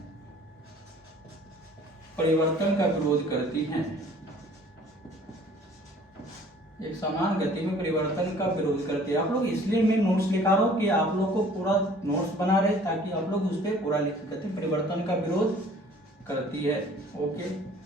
परिवर्तन का विरोध करती है, एक समान गति में परिवर्तन का विरोध करती है। आप लोग, इसलिए मैं नोट्स लिखा रहा हूँ कि आप लोग को पूरा नोट्स बना रहे ताकि आप लोग उस पर पूरा लिख सकते। परिवर्तन का विरोध करती है। ओके,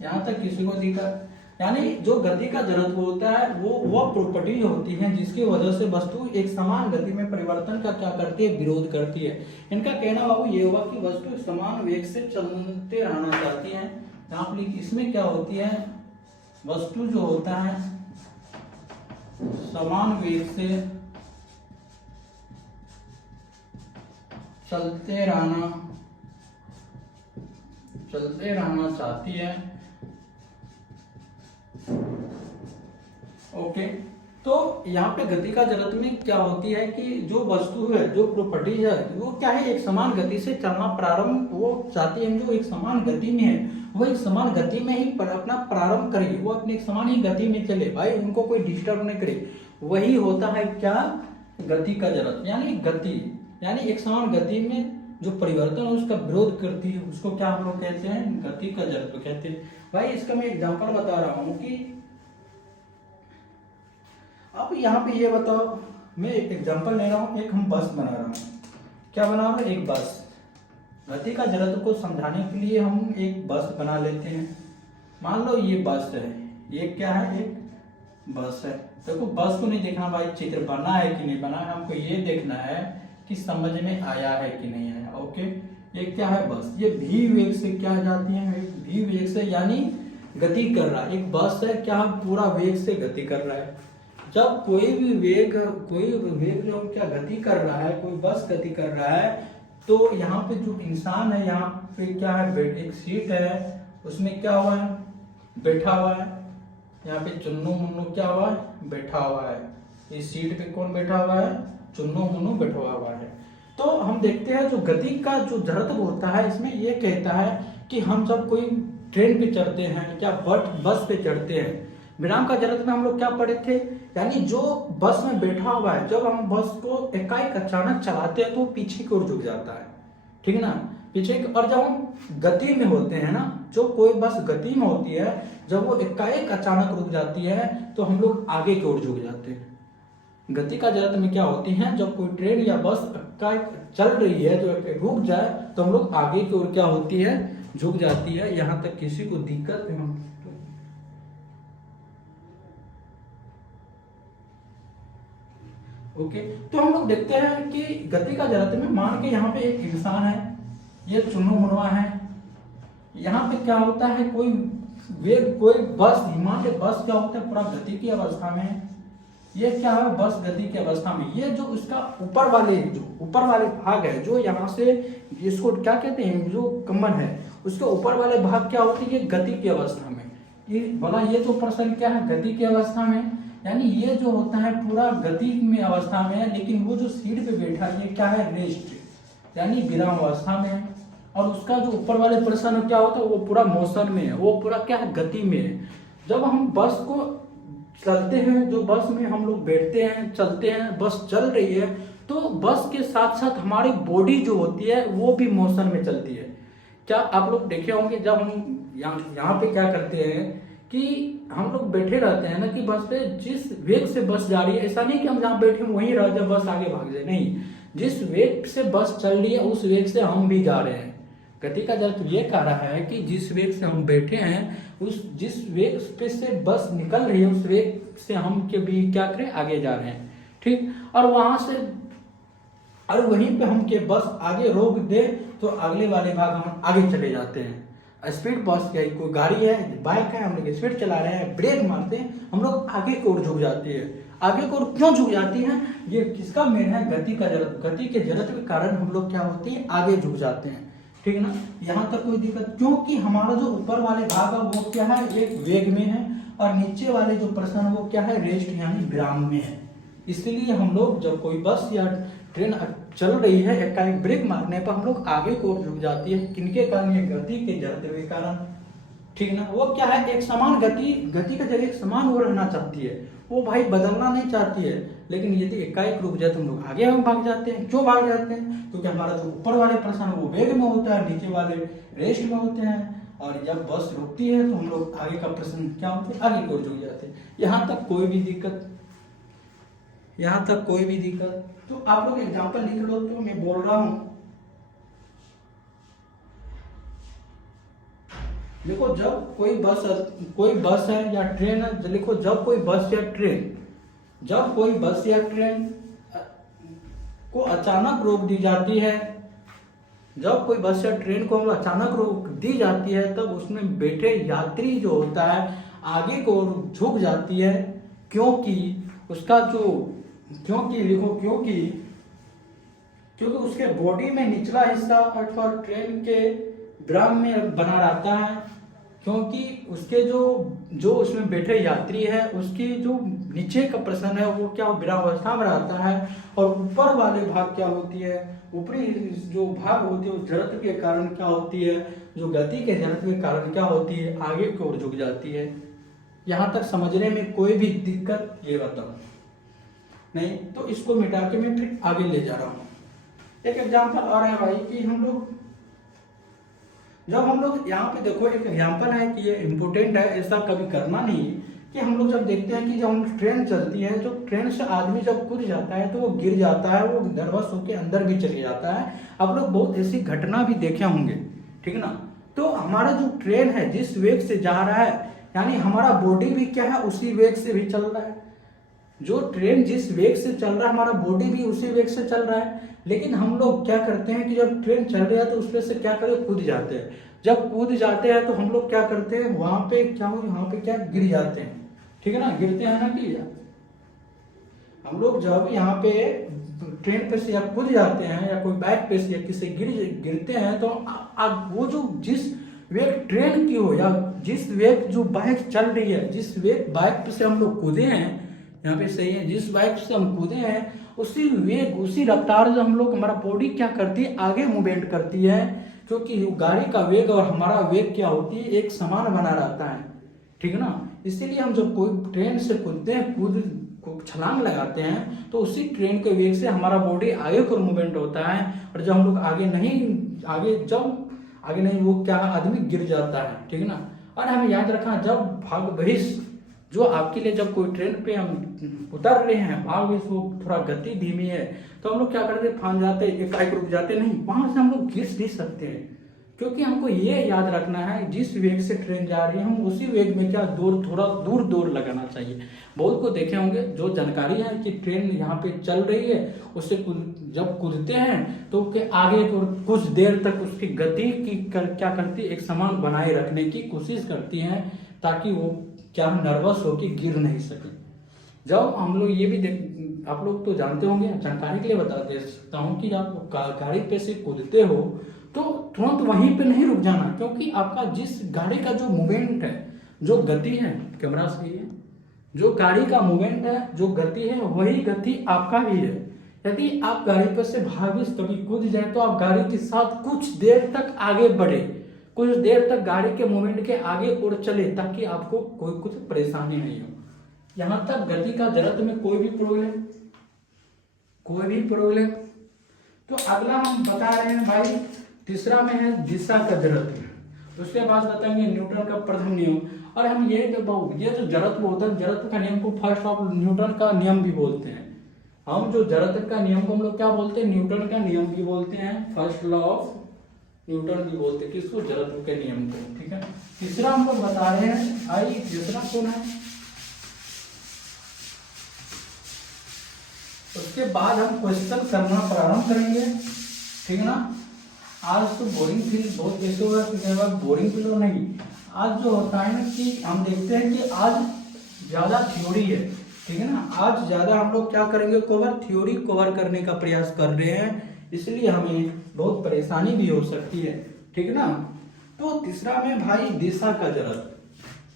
यहाँ तक किसी को दिक्कत? यानी जो गति का जड़त्व होता है वो प्रॉपर्टी होती है जिसकी वजह से वस्तु एक समान गति में परिवर्तन का क्या करती है, विरोध करती है। इनका कहना बाबू ये हुआ कि वस्तु समान वेग से चलते रहना चाहती है। आप इसमें क्या होती है, वस्तु जो होता है समान वेग से चलते रहना चाहती है। ओके, तो यहाँ पे गति का जड़त्व में क्या होती है कि जो वस्तु है, जो प्रॉपर्टी है, वो क्या है, एक समान गति से चलना प्रारंभ वो चाहती है। जो एक समान गति में है वो एक समान गति में ही अपना प्रारंभ करे, वो अपनी एक समान ही गति में चले भाई, उनको कोई डिस्टर्ब नहीं करे। वही होता है क्या, गति का जड़त्व। यानी गति यानी एक समान गति में जो परिवर्तन है उसका विरोध करती है, उसको क्या हम लोग कहते हैं, गति का जड़त्व कहते हैं। भाई इसका मैं एग्जांपल बता रहा हूं कि अब यहाँ पे ये बताओ, मैं एक एग्जांपल ले रहा हूँ, एक हम बस बना रहा हूँ। क्या बना रहा हूँ, एक बस। गति का जड़त्व को समझाने के लिए हम एक बस बना लेते हैं। मान लो ये बस है, ये क्या है, एक बस है। देखो बस को नहीं देखना भाई चित्र बना है कि नहीं बना है, हमको ये देखना है कि समझ में आया है कि नहीं आया। ओके, ये क्या है, बस। ये भी वेग से क्या जाती है, भी वेग से यानी गति कर रहा है। एक बस है, क्या पूरा वेग से गति कर रहा है। जब कोई भी वेग जो क्या गति कर रहा है, कोई बस गति कर रहा है, तो यहाँ पे जो इंसान है, यहाँ पे क्या है, एक सीट है, उसमें क्या हुआ है, बैठा हुआ है। यहाँ पे चुन्नू मुन्नू क्या हुआ है, बैठा हुआ है। इस सीट पे कौन बैठा हुआ है, चुन्नू मुन्नू बैठा हुआ है। तो हम देखते हैं जो गति का जो जड़त्व होता है, इसमें ये कहता है कि हम जब कोई ट्रेन पे चढ़ते हैं या बस पे चढ़ते हैं, विराम का जड़त्व में हम लोग क्या पढ़े थे, यानी जो बस में बैठा हुआ है, जब हम बस को एकाएक अचानक चलाते हैं तो पीछे की ओर झुक जाता है, ठीक है ना, पीछे। और जब हम गति में होते हैं ना, जो कोई बस गति में होती है, जब वो एकाएक अचानक रुक जाती है तो हम लोग आगे की ओर झुक जाते हैं। गति का जड़त्व में क्या होती है, जब कोई ट्रेन या बस एकाएक चल रही है तो रुक जाए तो हम लोग आगे की ओर क्या होती है, झुक जाती है। यहाँ तक किसी को दिक्कत है? ओके, तो हम लोग देखते हैं कि गति का जड़त्व में मान के यहाँ पे एक इंसान है, ये चुन्नू मुनवा है। यहाँ पे क्या होता है, कोई वेग, कोई बस, मान के बस क्या होता है, पूरा गति की अवस्था में। ये क्या है, बस गति की अवस्था में। ये जो इसका ऊपर वाले भाग है, जो यहाँ से इसको क्या कहते हैं, जो कमर है, उसके ऊपर वाले भाग क्या होती है, गति की अवस्था में। ये बोला, ये तो पर्सन क्या है, गति की अवस्था में। यानी ये जो होता है पूरा गति में अवस्था में है, लेकिन वो जो सीट पे बैठा है ये क्या है, रेस्ट यानी विराम अवस्था में है। और उसका जो ऊपर वाले पर्सन क्या होता है, वो पूरा मोशन में है, वो पूरा क्या है, गति में है। जब हम बस को चलते हैं, जो बस में हम लोग बैठते हैं, चलते हैं, बस चल रही है, तो बस के साथ साथ हमारी बॉडी जो होती है वो भी मोशन में चलती है। क्या आप लोग देखे होंगे, जब हम यहाँ पे क्या करते हैं कि हम लोग बैठे रहते हैं ना कि बस पे, जिस वेग से बस जा रही है, ऐसा नहीं कि हम जहाँ बैठे वहीं रह जाए, बस आगे भाग जाए, नहीं, जिस वेग से बस चल रही है उस वेग से हम भी जा रहे हैं। गति का जड़त्व ये कह रहा है कि जिस वेग से हम बैठे हैं, उस जिस वेग पे से बस निकल रही है, उस वेग से हम के भी क्या करें, आगे जा रहे हैं, ठीक। और वहां से, और वहीं पे हम के बस आगे रोक दे तो अगले वाले भाग हम आगे चले जाते हैं। स्पीड बस क्या है, कोई गाड़ी है, बाइक है, हम लोग स्पीड चला रहे हैं, ब्रेक मारते हैं, हम लोग आगे की ओर झुक जाती है। आगे की ओर क्यों झुक जाती है? ये किसका मेन है? गति का जरूरत। गति के जरूरत के कारण हम लोग क्या होती है, आगे झुक जाते हैं। ठीक है ना, यहाँ तक कोई दिक्कत? क्योंकि हमारा जो ऊपर वाले भाग है वो क्या है, एक वेग में है, और नीचे वाले जो पर्सन है वो क्या है, रेस्ट यानी विराम में है। इसलिए हम लोग जब कोई बस या ट्रेन चल रही है, एकाएक ब्रेक मारने पर हम लोग आगे को झुक जाती है। किनके कारण? ये गति के जड़ते हुए कारण। ठीक ना, वो क्या है, एक समान गति का जगह एक समान वो रहना चाहती है, वो भाई बदलना नहीं चाहती है। लेकिन यदि एकाएक रुक जाए तो हम लोग आगे हम भाग जाते हैं। क्यों भाग जाते हैं? क्योंकि हमारा जो ऊपर वाले पर्सन वो वेग में होता है, नीचे वाले रेस्ट में होते हैं, और जब बस रुकती है तो हम लोग आगे का पर्सन क्या होते हैं, आगे को झुक जाते हैं। यहाँ तक कोई भी दिक्कत? यहाँ तक कोई भी दिक्कत? तो आप लोग एग्जाम्पल लिख लो, तो मैं बोल रहा हूं। देखो, जब कोई बस है या ट्रेन है, लिखो जब कोई बस या ट्रेन को अचानक रोक दी जाती है, जब कोई बस या ट्रेन को हम अचानक रोक दी जाती है, तब उसमें बैठे यात्री जो होता है आगे को झुक जाती है। क्योंकि उसका जो क्योंकि उसके बॉडी में निचला हिस्सा अथवा ट्रेन के विराम में बना रहता है। क्योंकि उसके जो उसमें बैठे यात्री है, उसकी जो नीचे का पर्सन है वो क्या विरामावस्था में रहता है, और ऊपर वाले भाग क्या होती है, ऊपरी जो भाग होती है वो जड़त्व के कारण क्या होती है, जो गति के जड़त्व के कारण क्या होती है, आगे की ओर झुक जाती है। यहाँ तक समझने में कोई भी दिक्कत? ये बताओ। नहीं तो इसको मिटा के मैं फिर आगे ले जा रहा हूँ। एक एग्जाम्पल और है भाई कि जब हम लोग यहाँ पे देखो, एक एग्जाम्पल है कि ये इम्पोर्टेंट है, ऐसा कभी करना नहीं कि हम लोग जब देखते हैं कि जब हम ट्रेन चलती है, जो ट्रेन से आदमी जब कूद जाता है तो वो गिर जाता है, वो नर्वस होकर अंदर भी चले जाता है। आप लोग बहुत ऐसी घटना भी देखे होंगे। ठीक ना, तो हमारा जो ट्रेन है जिस वेग से जा रहा है, यानी हमारा बॉडी भी क्या है, उसी वेग से भी चल रहा है। जो ट्रेन जिस वेग से चल रहा है, हमारा बॉडी भी उसी वेग से चल रहा है। लेकिन हम लोग क्या करते हैं कि जब ट्रेन चल रही है तो उसमें से क्या करें, कूद जाते हैं। जब कूद जाते हैं तो हम लोग क्या करते हैं, वहां पे क्या गिर जाते हैं। ठीक है ना, गिरते हैं ना कि हम लोग जब यहाँ पे ट्रेन पे से या कूद जाते हैं, या कोई बाइक पे से या किसी गिरते हैं, तो वो जो जिस वेग ट्रेन की हो, या जिस वेग जो बाइक चल रही है, जिस वेग बाइक पे से हम लोग कूदे हैं, यहाँ पे सही है, जिस बाइक से हम कूदे हैं उसी वेग उसी रफ्तार से हम लोग, हमारा बॉडी क्या करती है, आगे मूवमेंट करती है। क्योंकि गाड़ी का वेग और हमारा वेग क्या होती है, एक समान बना रहता है। ठीक है ना, इसीलिए हम जब कोई ट्रेन से कूदते हैं, छलांग लगाते हैं, तो उसी ट्रेन के वेग से हमारा बॉडी आगे को मूवमेंट होता है। और जब हम लोग आगे नहीं वो क्या आदमी गिर जाता है। ठीक है ना, और हमें याद रखना, जब भाग बहिष जो आपके लिए, जब कोई ट्रेन पे हम उतर रहे हैं, भाग बहिष वो थोड़ा गति धीमी है, तो हम लोग क्या करते, फान जाते, एकाएक रुक जाते नहीं, वहां से हम लोग गिर नहीं सकते हैं। क्योंकि हमको ये याद रखना है, जिस वेग से ट्रेन जा रही है हम उसी वेग में क्या थोड़ा दूर लगाना चाहिए। बहुत को देखे होंगे जो जानकारी है कि ट्रेन यहाँ पे चल रही है, उससे जब कूदते हैं तो के आगे कुछ देर तक उसकी गति की क्या करती है, एक समान बनाए रखने की कोशिश करती है, ताकि वो क्या नर्वस होकर गिर नहीं सके। जब हम लोग ये भी आप लोग तो जानते होंगे, जानकारी के लिए बता दे सकता हूँ कि आप गाड़ी पे से कूदते हो तो तुरंत वहीं पे नहीं रुक जाना। क्योंकि आपका जिस गाड़ी का जो मूवमेंट है, जो गति है, कैमरा सही है, जो गाड़ी का मूवमेंट है, जो गति है, वही गति आपका भी है। यदि आप गाड़ी पर से भागी कभी कूद जाए तो आप गाड़ी के साथ कुछ देर तक आगे बढ़े, कुछ देर तक गाड़ी के मूवमेंट के आगे और चले, ताकि आपको कुछ परेशानी नहीं हो। यहाँ तक गति का जरूरत में कोई भी प्रॉब्लम। तो अगला हम बता रहे हैं भाई, तीसरा में है दिशा का जड़त्व। उसके बाद बताएंगे न्यूटन का प्रथम नियम। और हम ये जो जड़त्व होता है, जड़त्व का नियम को फर्स्ट ऑफ न्यूटन का नियम भी बोलते हैं। हम जो जड़त्व का नियम को हम लोग क्या बोलते हैं, न्यूटन का नियम भी बोलते हैं, फर्स्ट लॉ ऑफ न्यूटन भी बोलते हैं, किसको, जड़त्व के नियम को। ठीक है, तीसरा हम लोग बता रहे हैं, आई तीसरा कौन है, उसके बाद हम क्वेश्चन करना प्रारंभ करेंगे। ठीक है ना, आज तो बोरिंग फील बहुत कैसे हो रहा है, कई बार बोरिंग फील हो नहीं। आज जो होता है ना कि हम देखते हैं कि आज ज़्यादा थ्योरी है, ठीक है ना। आज ज़्यादा हम लोग क्या करेंगे, थ्योरी कवर करने का प्रयास कर रहे हैं, इसलिए हमें बहुत परेशानी भी हो सकती है, ठीक है ना। तो तीसरा में भाई दिशा का जरत,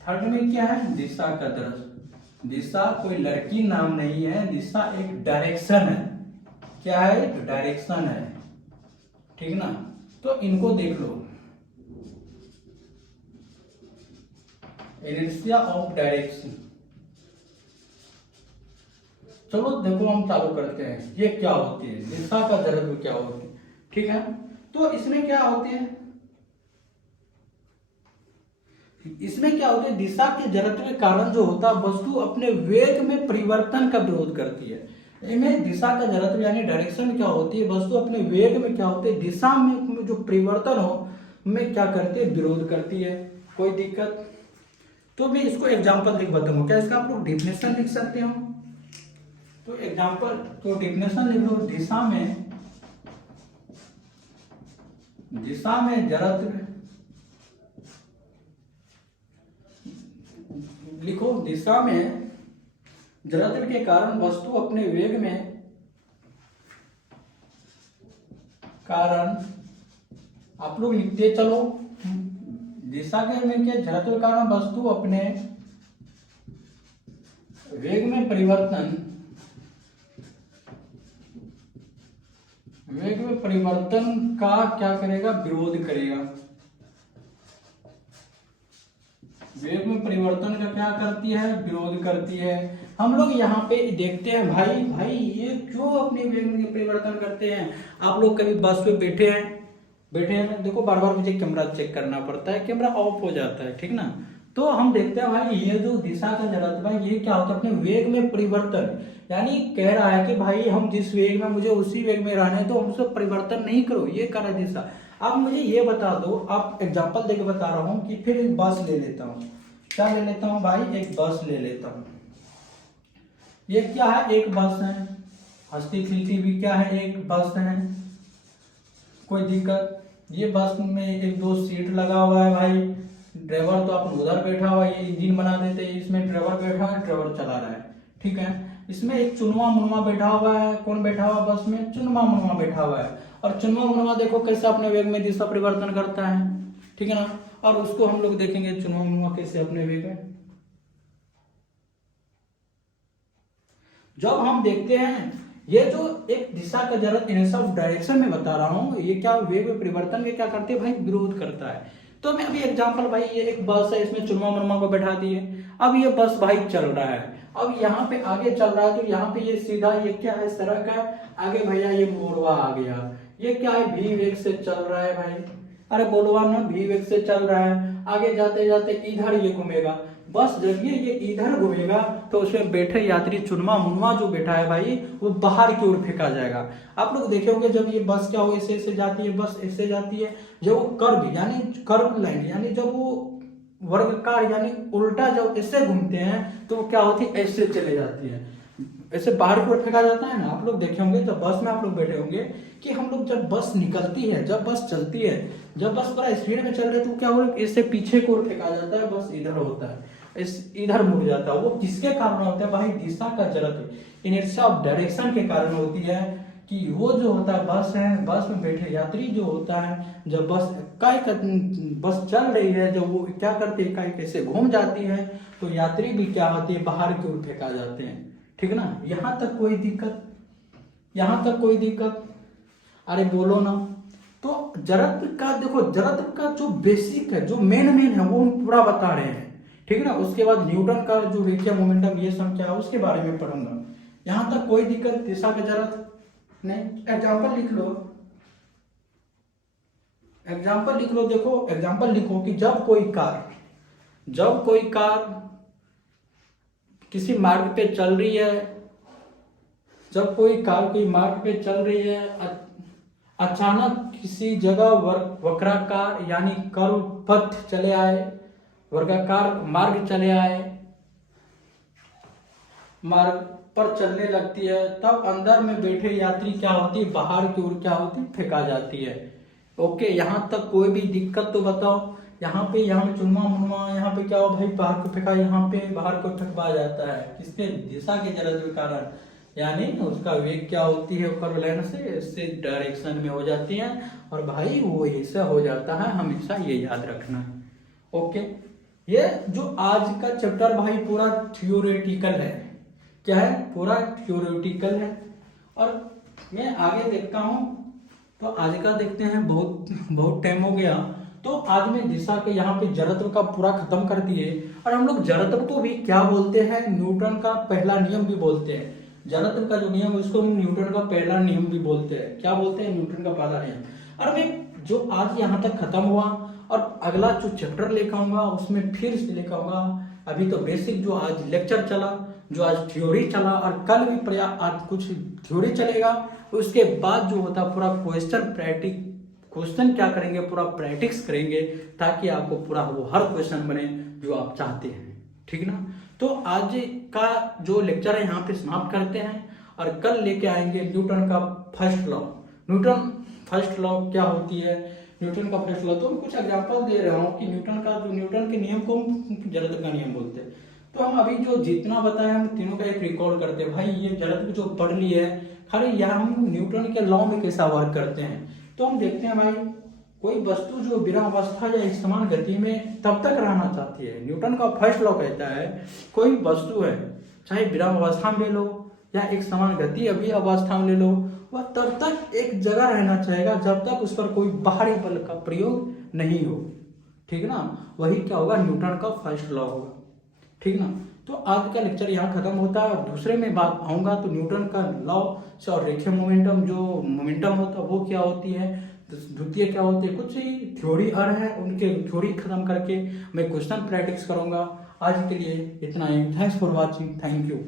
थर्ड में क्या है, दिशा का जरत। दिशा कोई लड़की नाम नहीं है, दिशा एक डायरेक्शन है। क्या है, एक डायरेक्शन है, ठीक ना। तो इनको देख लो, इनर्शिया ऑफ डायरेक्शन। चलो देखो हम चालू करते हैं, ये क्या होती है, दिशा का जरत्व क्या होती है, ठीक है। तो इसमें क्या होते हैं, दिशा के जरत्व के कारण जो होता है वस्तु अपने वेग में परिवर्तन का विरोध करती है। इनमें दिशा का जरत्व यानी डायरेक्शन क्या होती है, वस्तु अपने वेग में क्या होती है, दिशा में जो परिवर्तन हो में क्या करती है, विरोध करती है। कोई दिक्कत, तो मैं इसको एग्जांपल लिख बताऊंगा। क्या इसका आप लोग डिफिनेशन लिख सकते हो, तो एग्जांपल, तो डिफिनेशन लिख लो, दिशा में जरत्व लिखो, दिशा में जरत्व के कारण वस्तु अपने वेग में आप लोग लिखते चलो, दिशा के में क्या, जरत्व के कारण वस्तु अपने वेग में परिवर्तन का क्या करेगा, विरोध करेगा। वेग में परिवर्तन का क्या करती है, विरोध करती है। हम लोग यहाँ पे देखते हैं भाई ये क्यों अपने वेग में परिवर्तन करते हैं। आप लोग कभी बस पे बैठे हैं देखो, बार बार मुझे कैमरा चेक करना पड़ता है, कैमरा ऑफ हो जाता है, ठीक ना। तो हम देखते हैं भाई ये जो दिशा का जरत्व है ये क्या होता है, अपने वेग में परिवर्तन, यानी कह रहा है कि भाई हम जिस वेग में, मुझे उसी वेग में रहना है, तो हमसे परिवर्तन नहीं करो, ये कर है दिशा। अब मुझे ये बता दो, आप एग्जांपल देके बता रहा हूँ कि फिर एक बस ले लेता हूँ। क्या ले लेता हूँ भाई, एक बस ले लेता हूँ। ये क्या है, एक बस है, हंसती खिलती भी क्या है, एक बस है। कोई दिक्कत, ये बस में एक दो सीट लगा हुआ है भाई, ड्राइवर तो अपन उधर बैठा हुआ है, ये इंजन बना देते हैं, इसमें ड्राइवर बैठा है, ड्राइवर चला रहा है, ठीक है। इसमें एक चुनवा मुनवा बैठा हुआ है, कौन बैठा हुआ बस में, चुनवा मुनवा बैठा हुआ है। और चुनवा मुनवा देखो कैसे अपने वेग में दिशा परिवर्तन करता है, ठीक है ना। और उसको हम लोग देखेंगे चुनवा मुनवा कैसे अपने वेग में, जब हम देखते हैं ये जो एक दिशा का जरत्व इनर्शिया ऑफ डायरेक्शन में बता रहा हूं, ये क्या वेग में परिवर्तन के क्या करते हैं भाई, विरोध करता है। तो मैं अभी एग्जांपल, भाई ये एक बस है, इसमें चुनवा मुनवा को बैठा दिए, अब ये बस भाई चल रहा है, अब यहाँ पे आगे चल रहा है, तो यहाँ पे ये सीधा, ये क्या है, सड़क है, आगे भैया ये मोरवा आ गया, ये क्या है, भी वेग से चल रहा है भाई, अरे बोलवा ना, भी वेग से चल रहा है, आगे जाते जाते इधर ये घूमेगा, बस जब ये इधर घूमेगा तो उसमें बैठे यात्री चुनवा मुनवा जो बैठा है भाई, वो बाहर की ओर फेंका जाएगा। आप लोग देखे होंगे जब ये बस क्या हो, ऐसे ऐसे जाती है, बस ऐसे जाती है, जब वो कर्व लाइन यानी जब वो वर्गाकार यानी उल्टा जब ऐसे घूमते हैं तो वो क्या होती है, ऐसे चले जाती है, ऐसे बाहर की ओर फेंका जाता है ना। आप लोग देखे होंगे जब बस में आप लोग बैठे होंगे कि हम लोग जब बस निकलती है, जब बस चलती है, जब बस पूरा स्पीड में चल रही है तो क्या हो, इससे पीछे की ओर फेंका जाता है, बस इधर होता है, इधर मुड़ जाता है। वो किसके कारण होता है भाई, दिशा का जरत्व इनर्शिया ऑफ डायरेक्शन के कारण होती है। कि वो जो होता है बस है, बस में बैठे यात्री जो होता है, जब बस चल रही है, जब वो क्या करती है, इकाई कैसे घूम जाती है, तो यात्री भी क्या होती है, बाहर की ओर फेंका जाते हैं, ठीक है ना। यहाँ तक कोई दिक्कत, यहाँ तक कोई दिक्कत, अरे बोलो ना। तो जरत्व का देखो, जरत्व का जो बेसिक है, जो मेन है वो हम पूरा बता रहे हैं, ठीक है ना। उसके बाद न्यूटन का जो रेखीय मोमेंटम ये सब क्या है उसके बारे में पढ़ूंगा। यहाँ तक कोई दिक्कत, दिशा का जरत्व नहीं। एग्जाम्पल लिख लो, एग्जाम्पल लिख लो, देखो एग्जाम्पल लिखो कि जब कोई कार किसी मार्ग पे चल रही है, जब कोई कार कोई मार्ग पे चल रही है, अचानक किसी जगह वक्राकार यानी कर्व पथ चले आए, वर्गाकार मार्ग चले आए, मार्ग पर चलने लगती है, तब अंदर में बैठे यात्री क्या होती है, बाहर की ओर क्या होती है, फेंका जाती है। ओके, यहाँ तक कोई भी दिक्कत तो बताओ। यहाँ पे चुनवा मुनवा, यहाँ पे क्या हो भाई, बाहर को फेंका, यहाँ पे बाहर को फेंकवा जाता है, किसके, दिशा के जरूरत के कारण, यानी उसका वेग क्या होती है कर्व लाइन से इससे डायरेक्शन में हो जाती है, और भाई वो ऐसा हो जाता है, हमेशा ये याद रखना है। ओके, ये जो आज का चैप्टर भाई पूरा थियोरेटिकल है, क्या है, पूरा थियोरेटिकल है। और मैं आगे देखता हूँ, तो आज का देखते हैं, बहुत बहुत टाइम हो गया। तो आज मैं दिशा के यहाँ पे जड़त्व का पूरा खत्म कर दिए, और हम लोग जड़त्व को भी क्या बोलते हैं, न्यूटन का पहला नियम भी बोलते हैं। जड़त्व का जो नियम है उसको हम न्यूटन का पहला नियम भी बोलते हैं। क्या बोलते हैं, न्यूटन का पहला नियम। और मैं जो आज यहाँ तक खत्म हुआ, और अगला जो चैप्टर लेकर आऊंगा उसमें फिर से लेकर आऊंगा। अभी तो बेसिक जो आज लेक्चर चला, जो आज थ्योरी चला, और कल भी आज कुछ थ्योरी चलेगा। उसके बाद जो होता पूरा क्वेश्चन क्या करेंगे, पूरा प्रैक्टिस करेंगे, ताकि आपको पूरा वो हर क्वेश्चन बने जो आप चाहते हैं। ठीक ना। तो आज का जो लेक्चर है यहाँ पे समाप्त करते हैं, और कल लेके आएंगे न्यूटन का first law. Newton first law क्या होती है, न्यूटन का फर्स्ट लॉ, तो मैं कुछ एग्जांपल दे रहा हूँ कि न्यूटन के नियम को जड़त्व का नियम बोलते हैं। तो हम अभी जो जितना बताया हम तीनों का एक रिकॉर्ड करते हैं। भाई ये जड़त्व जो पढ़ ली है, खाली यहाँ हम न्यूटन के लॉ में कैसा वर्क करते हैं। तो हम देखते हैं भाई, कोई वस्तु जो विरामावस्था या एक समान गति में तब तक रहना चाहती है, न्यूटन का फर्स्ट लॉ कहता है कोई वस्तु है, चाहे विरामावस्था में ले लो या एक समान गति अभी अवस्था में ले लो, वह तब तक एक जगह रहना चाहेगा जब तक उस पर कोई बाहरी बल का प्रयोग नहीं हो। ठीक ना, वही क्या होगा, न्यूटन का फर्स्ट लॉ होगा। ठीक ना। तो आज का लेक्चर यहाँ खत्म होता है, और दूसरे में बात आऊंगा तो न्यूटन का लॉ से और रेखीय मोमेंटम, जो मोमेंटम होता है वो क्या होती है, द्वितीय क्या होती है, कुछ ही थ्योरी और है, उनके थ्योरी खत्म करके मैं क्वेश्चन प्रैक्टिस करूंगा। आज के लिए इतना ही। Thanks for watching, thank you.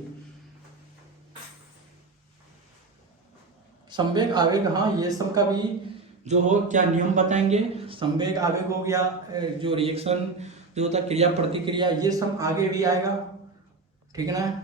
संवेग आवेग, हाँ ये सब का भी जो हो क्या नियम बताएंगे। संवेग आवेग हो गया, जो रिएक्शन जो होता है, क्रिया प्रतिक्रिया, ये सब आगे भी आएगा। ठीक है ना।